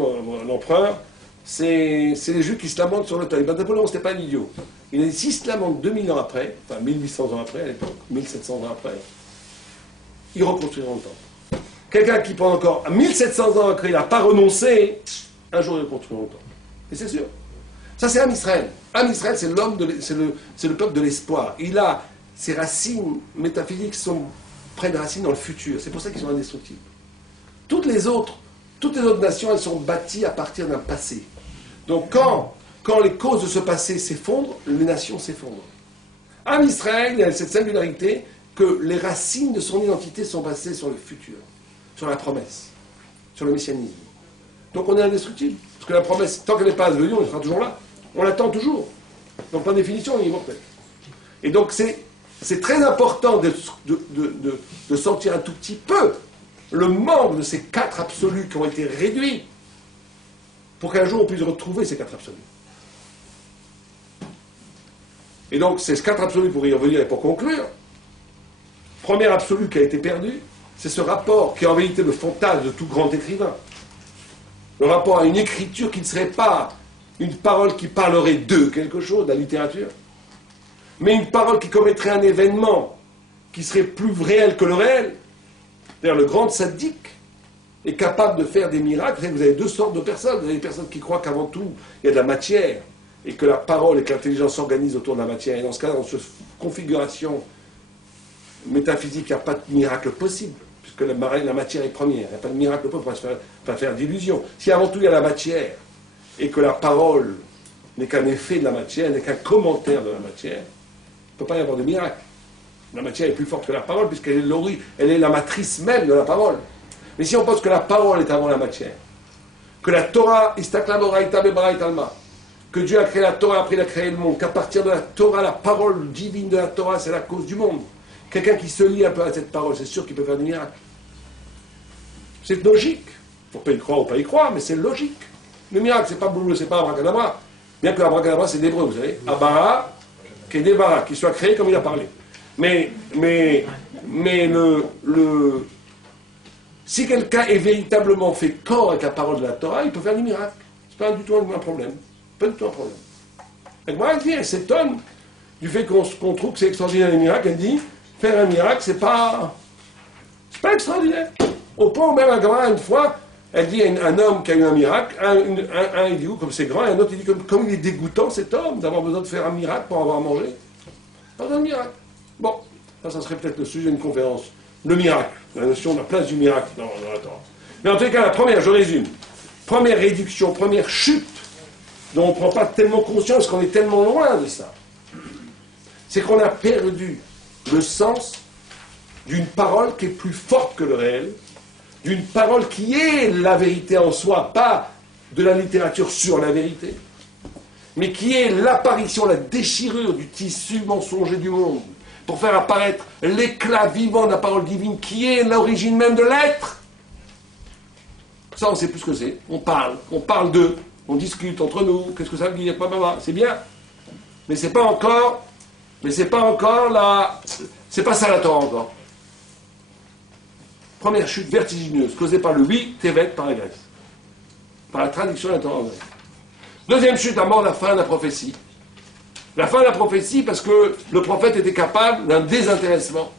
l'empereur, c'est les Juifs qui se lamentent sur le toit. Napoléon, c'était pas un idiot. Il a dit, s'ils se lamentent 2000 ans après, enfin 1800 ans après à l'époque, 1700 ans après, ils reconstruiront le temple. Quelqu'un qui pendant encore 1700 ans après, il n'a pas renoncé, un jour ils reconstruiront le temple. Et c'est sûr. Ça, c'est Am Israël. Am Israël, c'est le peuple de l'espoir. Il a ses racines métaphysiques sont près de racines dans le futur. C'est pour ça qu'ils sont indestructibles. Toutes les autres nations, elles sont bâties à partir d'un passé. Donc quand les causes de ce passé s'effondrent, les nations s'effondrent. Am Israël, il y a cette singularité que les racines de son identité sont basées sur le futur, sur la promesse, sur le messianisme. Donc on est indestructible. Parce que la promesse, tant qu'elle n'est pas venue, on sera toujours là. On l'attend toujours. Donc par définition, on est immortel. Et donc c'est très important de sentir un tout petit peu le manque de ces 4 absolus qui ont été réduits pour qu'un jour on puisse retrouver ces 4 absolus. Et donc ces 4 absolus, pour y revenir et pour conclure, premier absolu qui a été perdu, c'est ce rapport qui est en vérité le fantasme de tout grand écrivain. Le rapport à une écriture qui ne serait pas une parole qui parlerait de quelque chose, de la littérature, mais une parole qui commettrait un événement qui serait plus réel que le réel. C'est-à-dire le grand sadique est capable de faire des miracles. Vous avez 2 sortes de personnes. Vous avez des personnes qui croient qu'avant tout, il y a de la matière, et que la parole et que l'intelligence s'organisent autour de la matière. Et dans ce cas, dans cette configuration métaphysique, il n'y a pas de miracle possible, puisque la matière est première. Il n'y a pas de miracle possible pour faire d'illusion. Si avant tout il y a la matière, et que la parole n'est qu'un effet de la matière, n'est qu'un commentaire de la matière, il ne peut pas y avoir de miracle. La matière est plus forte que la parole, puisqu'elle est elle est la matrice même de la parole. Mais si on pense que la parole est avant la matière, que la Torah, que Dieu a créé la Torah, après il a créé le monde, qu'à partir de la Torah, la parole divine de la Torah, c'est la cause du monde. Quelqu'un qui se lie un peu à cette parole, c'est sûr qu'il peut faire des miracles. C'est logique. Il ne faut pas y croire ou pas y croire, mais c'est logique. Le miracle, c'est pas boulot, c'est pas abracadabra. Bien que l'abracadabra, c'est l'hébreu, vous savez. Abara, qui est Devara, qui soit créé comme il a parlé. Mais si quelqu'un est véritablement fait corps avec la parole de la Torah, il peut faire des miracles. C'est pas du tout un problème. Pas du tout un problème. Et moi, elle s'étonne du fait qu'on trouve que c'est extraordinaire les miracles. Elle dit, faire un miracle, c'est pas extraordinaire. Au point où même un grand, une fois, elle dit à un homme qui a eu un miracle, un il dit, comme c'est grand, et un autre il dit, comme il est dégoûtant cet homme d'avoir besoin de faire un miracle pour avoir à manger. Pas besoin de miracle. Bon, ça serait peut-être le sujet d'une conférence. Le miracle, la notion de la place du miracle dans la Torah. Mais en tout cas, la première, je résume. Première réduction, première chute, dont on ne prend pas tellement conscience qu'on est tellement loin de ça. C'est qu'on a perdu le sens d'une parole qui est plus forte que le réel, d'une parole qui est la vérité en soi, pas de la littérature sur la vérité, mais qui est l'apparition, la déchirure du tissu mensonger du monde, pour faire apparaître l'éclat vivant de la parole divine qui est l'origine même de l'être. Ça, on sait plus ce que c'est. On parle d'eux, on discute entre nous, qu'est-ce que ça veut dire, c'est bien. Mais c'est pas encore la... C'est pas ça la Torah encore. Première chute vertigineuse, causée par le oui, Tevet, par la Grèce. Par la traduction de la Torah en grec. Deuxième chute, à mort, la fin de la prophétie. La fin de la prophétie parce que le prophète était capable d'un désintéressement,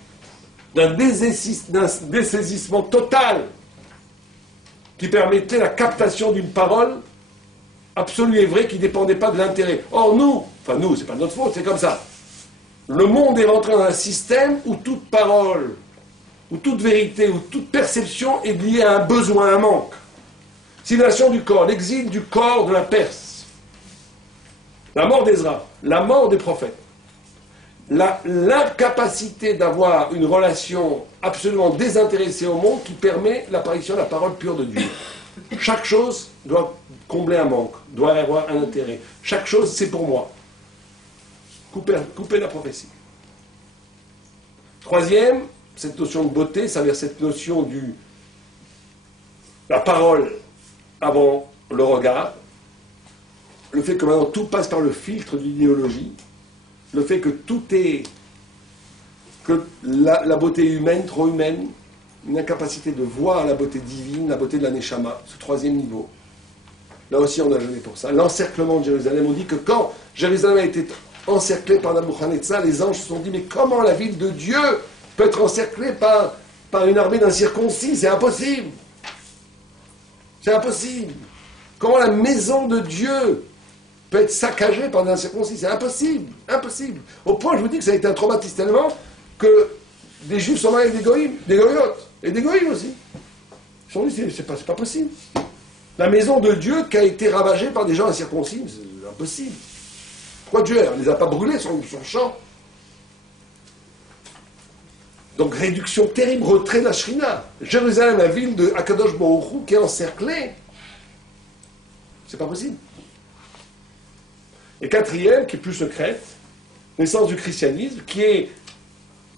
d'un dessaisissement total qui permettait la captation d'une parole absolue et vraie qui ne dépendait pas de l'intérêt. Or nous, c'est pas de notre faute, c'est comme ça. Le monde est rentré dans un système où toute parole, où toute vérité, où toute perception est liée à un besoin, à un manque. Civilisation du corps, l'exil du corps de la Perse, la mort d'Ezra, la mort des prophètes, l'incapacité d'avoir une relation absolument désintéressée au monde qui permet l'apparition de la parole pure de Dieu. Chaque chose doit combler un manque, doit avoir un intérêt. Chaque chose, c'est pour moi. Couper la prophétie. Troisième, cette notion de beauté, ça veut dire cette notion du... la parole avant le regard, le fait que maintenant tout passe par le filtre de l'idéologie, le fait que tout est... que la beauté humaine, trop humaine, une incapacité de voir la beauté divine, la beauté de la Neshama, ce troisième niveau. Là aussi on a jeûné pour ça. L'encerclement de Jérusalem, on dit que quand Jérusalem a été encerclée par Nabuchodonosor, les anges se sont dit, mais comment la ville de Dieu peut être encerclée par une armée d'incirconcis? C'est impossible. C'est impossible. Comment la maison de Dieu peut être saccagée par des incirconcis? C'est impossible. Impossible. Au point, je vous dis que ça a été un traumatisme tellement que des Juifs sont mariés avec des goyotes, et des goyim aussi. Ils se sont dit, c'est pas possible. La maison de Dieu qui a été ravagée par des gens incirconcis, c'est impossible. Pourquoi Dieu ne les a pas brûlés sur le champ? Donc réduction terrible, retrait de la Shrina. Jérusalem, la ville de Akadosh Baruch Hu, qui est encerclée. C'est pas possible. Et quatrième, qui est plus secrète, naissance du christianisme, qui est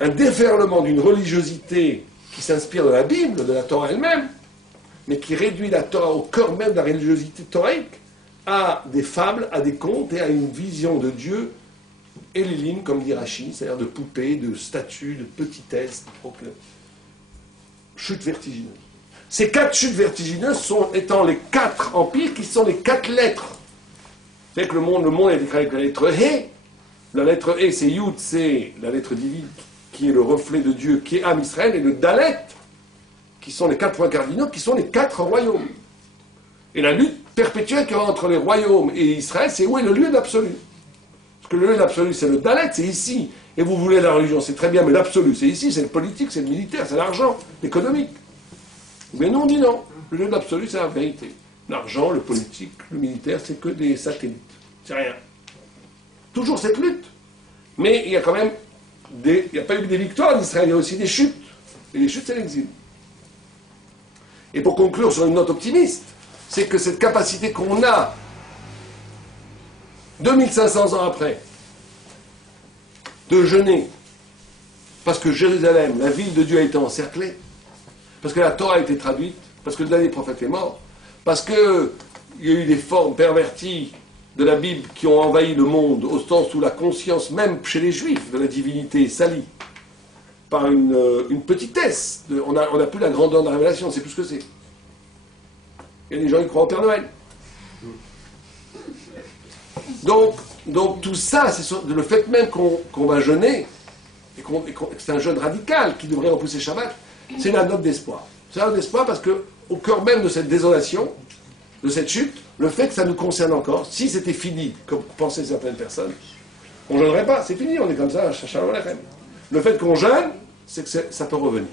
un déferlement d'une religiosité qui s'inspire de la Bible, de la Torah elle-même, mais qui réduit la Torah au cœur même de la religiosité thoraïque, à des fables, à des contes et à une vision de Dieu éliline, comme dit Rashi, c'est-à-dire de poupées, de statues, de petitesse, chute vertigineuse. Ces 4 chutes vertigineuses sont étant les 4 empires qui sont les 4 lettres. C'est que le monde est écrit avec la lettre He. La lettre He, c'est Yud, c'est la lettre divine qui est le reflet de Dieu, qui est Am Israël, et le Dalet, qui sont les 4 points cardinaux, qui sont les 4 royaumes. Et la lutte perpétuelle qu'il y a entre les royaumes et Israël, c'est où est le lieu d'absolu. Parce que le lieu d'absolu, c'est le Dalet, c'est ici. Et vous voulez la religion, c'est très bien, mais l'absolu, c'est ici, c'est le politique, c'est le militaire, c'est l'argent, l'économique. Mais nous, on dit non. Le lieu d'absolu, c'est la vérité. L'argent, le politique, le militaire, c'est que des satellites. C'est rien. Toujours cette lutte. Mais il y a quand même il n'y a pas eu que des victoires d'Israël, il y a aussi des chutes. Et les chutes, c'est l'exil. Et pour conclure sur une note optimiste, c'est que cette capacité qu'on a, 2500 ans après, de jeûner, parce que Jérusalem, la ville de Dieu, a été encerclée, parce que la Torah a été traduite, parce que le dernier prophète est mort, parce qu'il y a eu des formes perverties de la Bible qui ont envahi le monde, au sens où la conscience, même chez les Juifs, de la divinité est salie par une petitesse. On n'a plus la grandeur de la révélation, c'est plus ce que c'est. Il y a des gens qui croient au Père Noël. Donc tout ça, c'est le fait même qu'on va jeûner, et que c'est un jeûne radical qui devrait repousser Shabbat, c'est la note d'espoir. C'est la note d'espoir parce qu'au cœur même de cette désolation, de cette chute, le fait que ça nous concerne encore, si c'était fini, comme pensaient certaines personnes, on ne jeûnerait pas, c'est fini, on est comme ça, Shalom Aleichem. Le fait qu'on jeûne, c'est que ça peut revenir.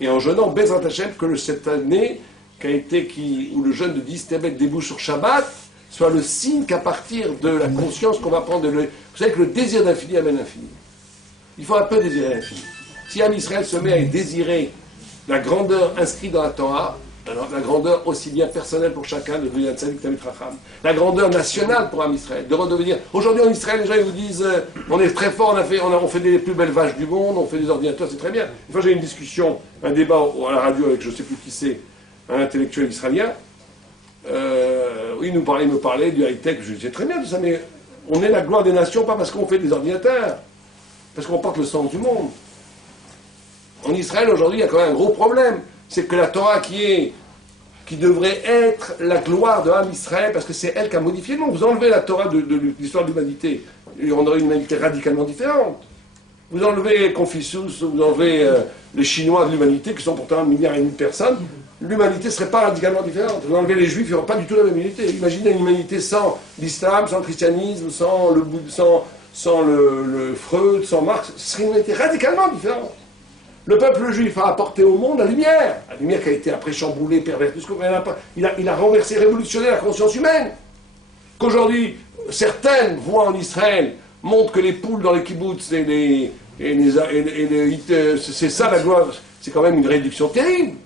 Et en jeûnant, Bezrat Hashem, que cette année où le jeûne de 10 Tebet débouche sur Shabbat, soit le signe qu'à partir de la conscience qu'on va prendre, vous savez que le désir d'infini amène l'infini. Il faut un peu désirer l'infini. Si Am Israël se met à désirer la grandeur inscrite dans la Torah, alors la grandeur aussi bien personnelle pour chacun de devenir Tzadik Tamid Chacham, la grandeur nationale pour Am Israël, de redevenir... Aujourd'hui en Israël, les gens ils vous disent on est très fort, on fait des plus belles vaches du monde, on fait des ordinateurs, c'est très bien. Une fois j'ai eu une discussion, un débat à la radio avec je ne sais plus qui c'est, un intellectuel israélien, il me parlait du high-tech, je disais très bien tout ça, mais on est la gloire des nations pas parce qu'on fait des ordinateurs, parce qu'on porte le sens du monde. En Israël aujourd'hui il y a quand même un gros problème, c'est que la Torah qui devrait être la gloire de Am Israël, parce que c'est elle qui a modifié le monde. Vous enlevez la Torah de l'histoire de l'humanité, et on aurait une humanité radicalement différente. Vous enlevez Confucius, vous enlevez les Chinois de l'humanité, qui sont pourtant 1,5 milliard de personnes, l'humanité ne serait pas radicalement différente. Vous enlevez les Juifs, il n'y aurait pas du tout la même humanité. Imaginez une humanité sans l'islam, sans le christianisme, sans le Freud, sans Marx, ce serait une humanité radicalement différente. Le peuple juif a apporté au monde la lumière qui a été après chamboulée, pervertie, il a renversé, révolutionné la conscience humaine. Qu'aujourd'hui, certaines voix en Israël montrent que les poules dans les kibboutz c'est ça la gloire. C'est quand même une réduction terrible.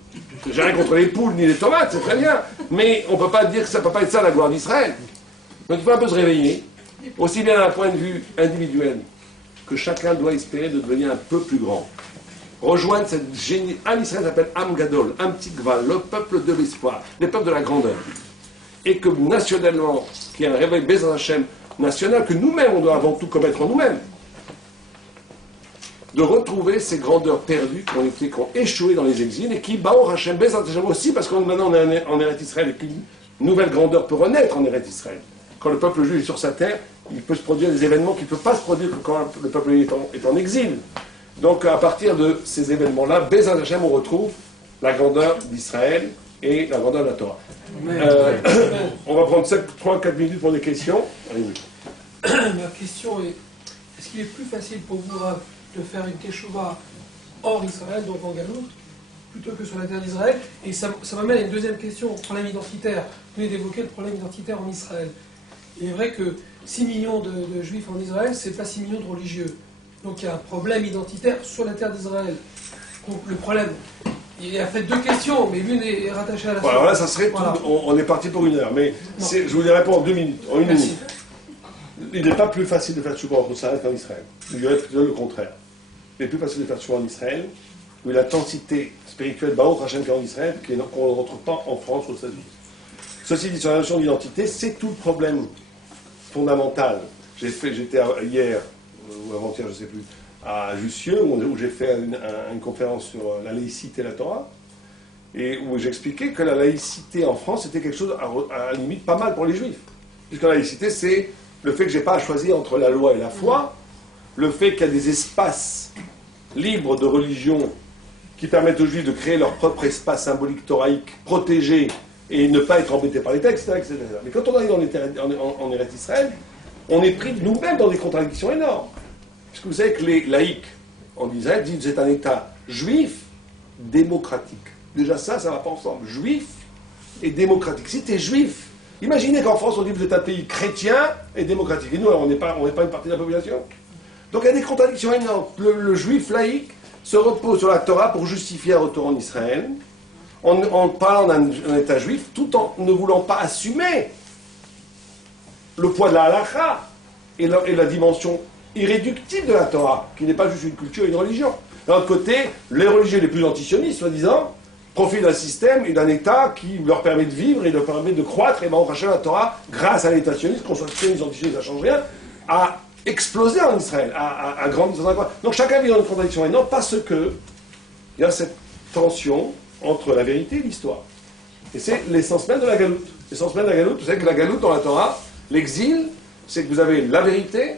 J'ai rien contre les poules ni les tomates, c'est très bien. Mais on ne peut pas dire que ça ne peut pas être ça la gloire d'Israël. Donc il faut un peu se réveiller, aussi bien d'un point de vue individuel, que chacun doit espérer de devenir un peu plus grand. Rejoindre cette génie. Am Israël s'appelle Am Gadol, Am Tikva, le peuple de l'espoir, le peuple de la grandeur. Et que nationalement, qu'il y a un réveil Bezrat Hashem national, que nous-mêmes, on doit avant tout commettre en nous-mêmes. De retrouver ces grandeurs perdues qui ont échoué dans les exils et qui, Baor Hashem, Bezrat Hashem aussi, parce que maintenant on est en Eretz Israël et qu'une nouvelle grandeur peut renaître en Eretz Israël. Quand le peuple juif est sur sa terre, il peut se produire des événements qui ne peuvent pas se produire que quand le peuple est en exil. Donc à partir de ces événements-là, Bezrat Hashem, on retrouve la grandeur d'Israël et la grandeur de la Torah. On va prendre 3-4 minutes pour des questions. Ma question est, est-ce qu'il est plus facile pour vous de faire une teshuva hors Israël, donc en Galoute, plutôt que sur la terre d'Israël? Et ça m'amène à une deuxième question, le problème identitaire. Vous venez d'évoquer le problème identitaire en Israël. Il est vrai que 6 millions de juifs en Israël, c'est pas 6 millions de religieux. Donc il y a un problème identitaire sur la terre d'Israël. Donc le problème, il a fait 2 questions, mais l'une est rattachée à la seconde. Alors là, ça serait voilà. On est parti pour 1 heure, mais je vous les réponds en 2 minutes, en 1 minute. Il n'est pas plus facile de faire tchouva en Israël qu'en Israël. Il dirait le contraire. Il est plus facile de faire tchouva en Israël, où l'intensité spirituelle Baruch Hashem qu'en Israël, qu'on ne retrouve pas en France ou aux États-Unis. Ceci dit, sur la notion d'identité, c'est tout le problème fondamental. J'étais hier, ou avant-hier, je ne sais plus, à Jussieu, où j'ai fait une conférence sur la laïcité et la Torah, et où j'expliquais que la laïcité en France était quelque chose à la limite pas mal pour les juifs. Puisque la laïcité, c'est le fait que je n'ai pas à choisir entre la loi et la foi, le fait qu'il y a des espaces libres de religion qui permettent aux juifs de créer leur propre espace symbolique toraïque, protégé, et ne pas être embêtés par les textes, etc., etc. Mais quand on arrive en Eretz Israël, on est pris nous-mêmes dans des contradictions énormes. Parce que vous savez que les laïcs en Israël disent que c'est un État juif démocratique. Déjà ça va pas ensemble. Juif et démocratique. Si tu es juif, imaginez qu'en France on dit que vous êtes un pays chrétien et démocratique. Et nous, on n'est pas une partie de la population. Donc il y a des contradictions énormes. Le juif laïque se repose sur la Torah pour justifier un retour en Israël, en parlant d'un État juif, tout en ne voulant pas assumer le poids de la halakha et la dimension irréductible de la Torah, qui n'est pas juste une culture et une religion. D'un autre côté, les religieux les plus antisionistes, soi-disant, profitent d'un système et d'un État qui leur permet de vivre et leur permet de croître, et Baruch Hashem, la Torah, grâce à l'État sioniste, qu'on soit sioniste ou antisioniste, ça ne change rien, a explosé en Israël, a grandi dans un coin. Donc chacun vit dans une contradiction énorme, parce que il y a cette tension entre la vérité et l'histoire. Et c'est l'essence même de la galoute. L'essence même de la galoute, vous savez que la galoute dans la Torah, l'exil, c'est que vous avez la vérité,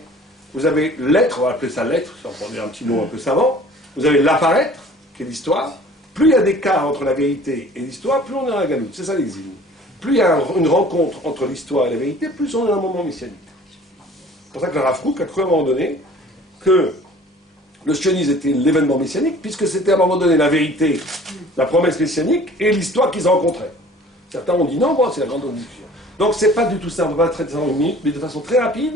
vous avez l'être, on va appeler ça l'être, si on prend un petit mot un peu savant, vous avez l'apparaître, qui est l'histoire. Plus il y a d'écart entre la vérité et l'histoire, plus on est dans la galoute. C'est ça l'exil. Plus il y a une rencontre entre l'histoire et la vérité, plus on est dans un moment messianique. C'est pour ça que le Rav Kook a cru à un moment donné que le sionisme était l'événement messianique, puisque c'était à un moment donné la vérité, la promesse messianique et l'histoire qu'ils rencontraient. Certains ont dit non, bon, c'est la grande discussion. Donc c'est pas du tout ça, on ne va pas traiter ça en 1 minute, mais de façon très rapide,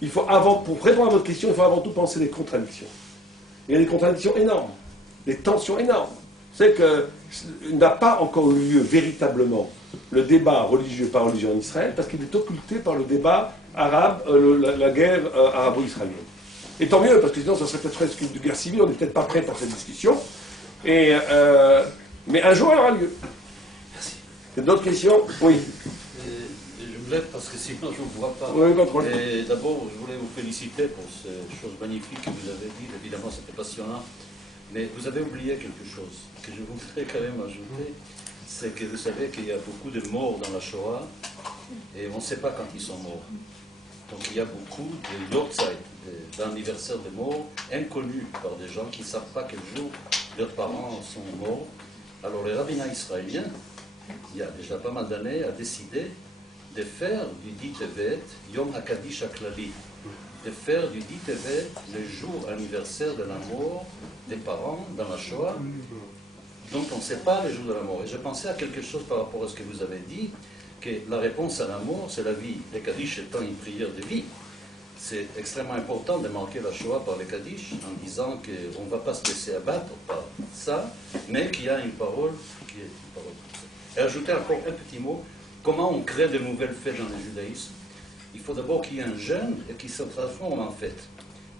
il faut pour répondre à votre question, il faut avant tout penser les contradictions. il y a des contradictions énormes, des tensions énormes. C'est qu'il n'a pas encore eu lieu véritablement le débat religieux par religion en Israël, parce qu'il est occulté par le débat arabe, la guerre arabo-israélienne. Et tant mieux, parce que sinon ça serait peut-être presque une guerre civile, on n'est peut-être pas prêt pour cette discussion. Mais un jour elle aura lieu. Merci. Il y a d'autres questions? Oui. Je me lève parce que sinon je ne vous vois pas. Oui, pas de problème. Et d'abord, je voulais vous féliciter pour ces choses magnifiques que vous avez dites. Évidemment, c'était passionnant. Mais vous avez oublié quelque chose que je voudrais quand même ajouter. C'est que vous savez qu'il y a beaucoup de morts dans la Shoah et on ne sait pas quand ils sont morts. Donc il y a beaucoup de yortzeit, d'anniversaires de morts inconnus par des gens qui ne savent pas quel jour leurs parents sont morts. Alors le rabbinat israélien, il y a déjà pas mal d'années, a décidé de faire du Dit Tevet Yom HaKadish HaKlali, de faire du Dit Tevet le jour anniversaire de la mort des parents dans la Shoah. Donc on ne sait pas le jour de la mort. Et je pensais à quelque chose par rapport à ce que vous avez dit, que la réponse à la mort, c'est la vie. Le Kaddish étant une prière de vie. C'est extrêmement important de marquer la Shoah par le Kaddish en disant qu'on ne va pas se laisser abattre par ça, mais qu'il y a une parole qui est une parole. Et ajouter encore un petit mot, comment on crée de nouvelles fêtes dans le judaïsme? Il faut d'abord qu'il y ait un jeûne et qu'il se transforme en fête.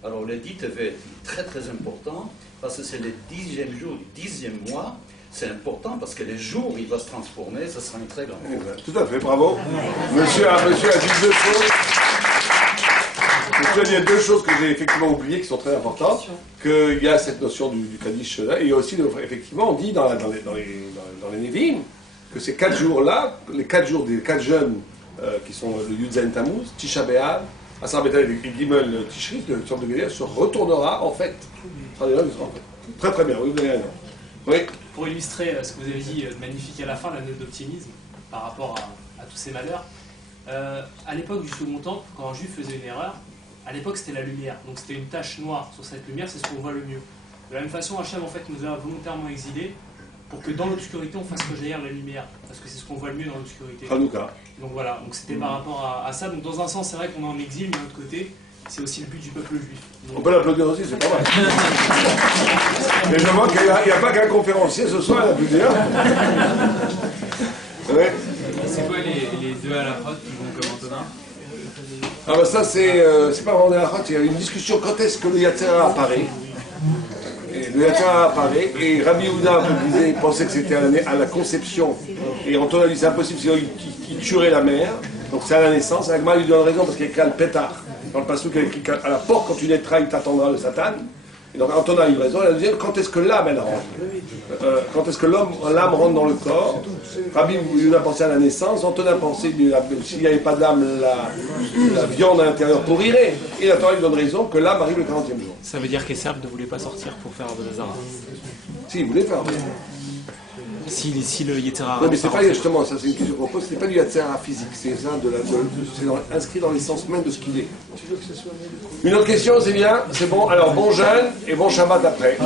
Alors le Dit Tevet est très très important parce que c'est le 10e jour du 10e mois. C'est important parce que les jours où il va se transformer, ça sera une très grande fête. Tout à fait, bravo. Monsieur a dit deux choses. Monsieur a dit deux choses que j'ai effectivement oubliées qui sont très importantes. Qu'il y a cette notion du Kaddish là, et il y a aussi, effectivement, on dit dans les Nevi'im que ces 4 jours-là, les 4 jours des 4 jeûnes qui sont le Yud Zayin Tammuz, Tisha B'Av, Asar B'Av et Gimel Tishri, de sorte de Gélias, se retournera en fait. Très très bien, oui, vous avez raison. Oui. Pour illustrer ce que vous avez dit de magnifique à la fin, la note d'optimisme par rapport à tous ces malheurs, à l'époque du Second Temple, quand un juif faisait une erreur, à l'époque c'était la lumière, donc c'était une tache noire sur cette lumière, c'est ce qu'on voit le mieux. De la même façon, Hachem en fait nous a volontairement exilés pour que dans l'obscurité on fasse rejaillir la lumière, parce que c'est ce qu'on voit le mieux dans l'obscurité. Donc voilà, donc c'était par rapport à ça. Donc dans un sens c'est vrai qu'on est en exil, mais d'un autre côté c'est aussi le but du peuple juif. Donc, on peut l'applaudir aussi, c'est pas mal. Mais je vois qu'il n'y a pas qu'un conférencier ce soir, il y en a plus d'un. Ouais. C'est quoi les deux à la fois qui vont comme Antonin? Ah bah ça c'est pas vraiment de la route, il y a une discussion quand est-ce que le Yatzera apparaît. Et le Yatzera apparaît et Rabbi Yehuda pensait que c'était à la conception et Antonin dit c'est impossible sinon il tuerait la mère. Donc c'est à la naissance, Agma lui donne raison parce qu'il y a écrit le pétard. Dans le passage, il y a écrit à la porte quand tu naîtras il t'attendra le Satan. Et donc Antonin a eu raison. Et la deuxième, quand est-ce que l'âme elle rentre quand est-ce que l'âme rentre dans le corps? Rabbi Yehuda pensait à la naissance, Antonin pensait s'il n'y avait pas d'âme, la viande à l'intérieur pourrirait. Et la Torah lui donne raison que l'âme arrive le 40e jour. Ça veut dire qu'Esav ne voulait pas sortir pour faire Abodazara. Si, il voulait faire. Si le Yetzera. Non, mais c'est pas justement, ça c'est une question qu'on pose, c'est pas du Yatzera physique, c'est ça, c'est inscrit dans l'essence même de ce qu'il est. Une autre question, c'est bien, c'est bon, alors bon jeûne et bon Shabbat après.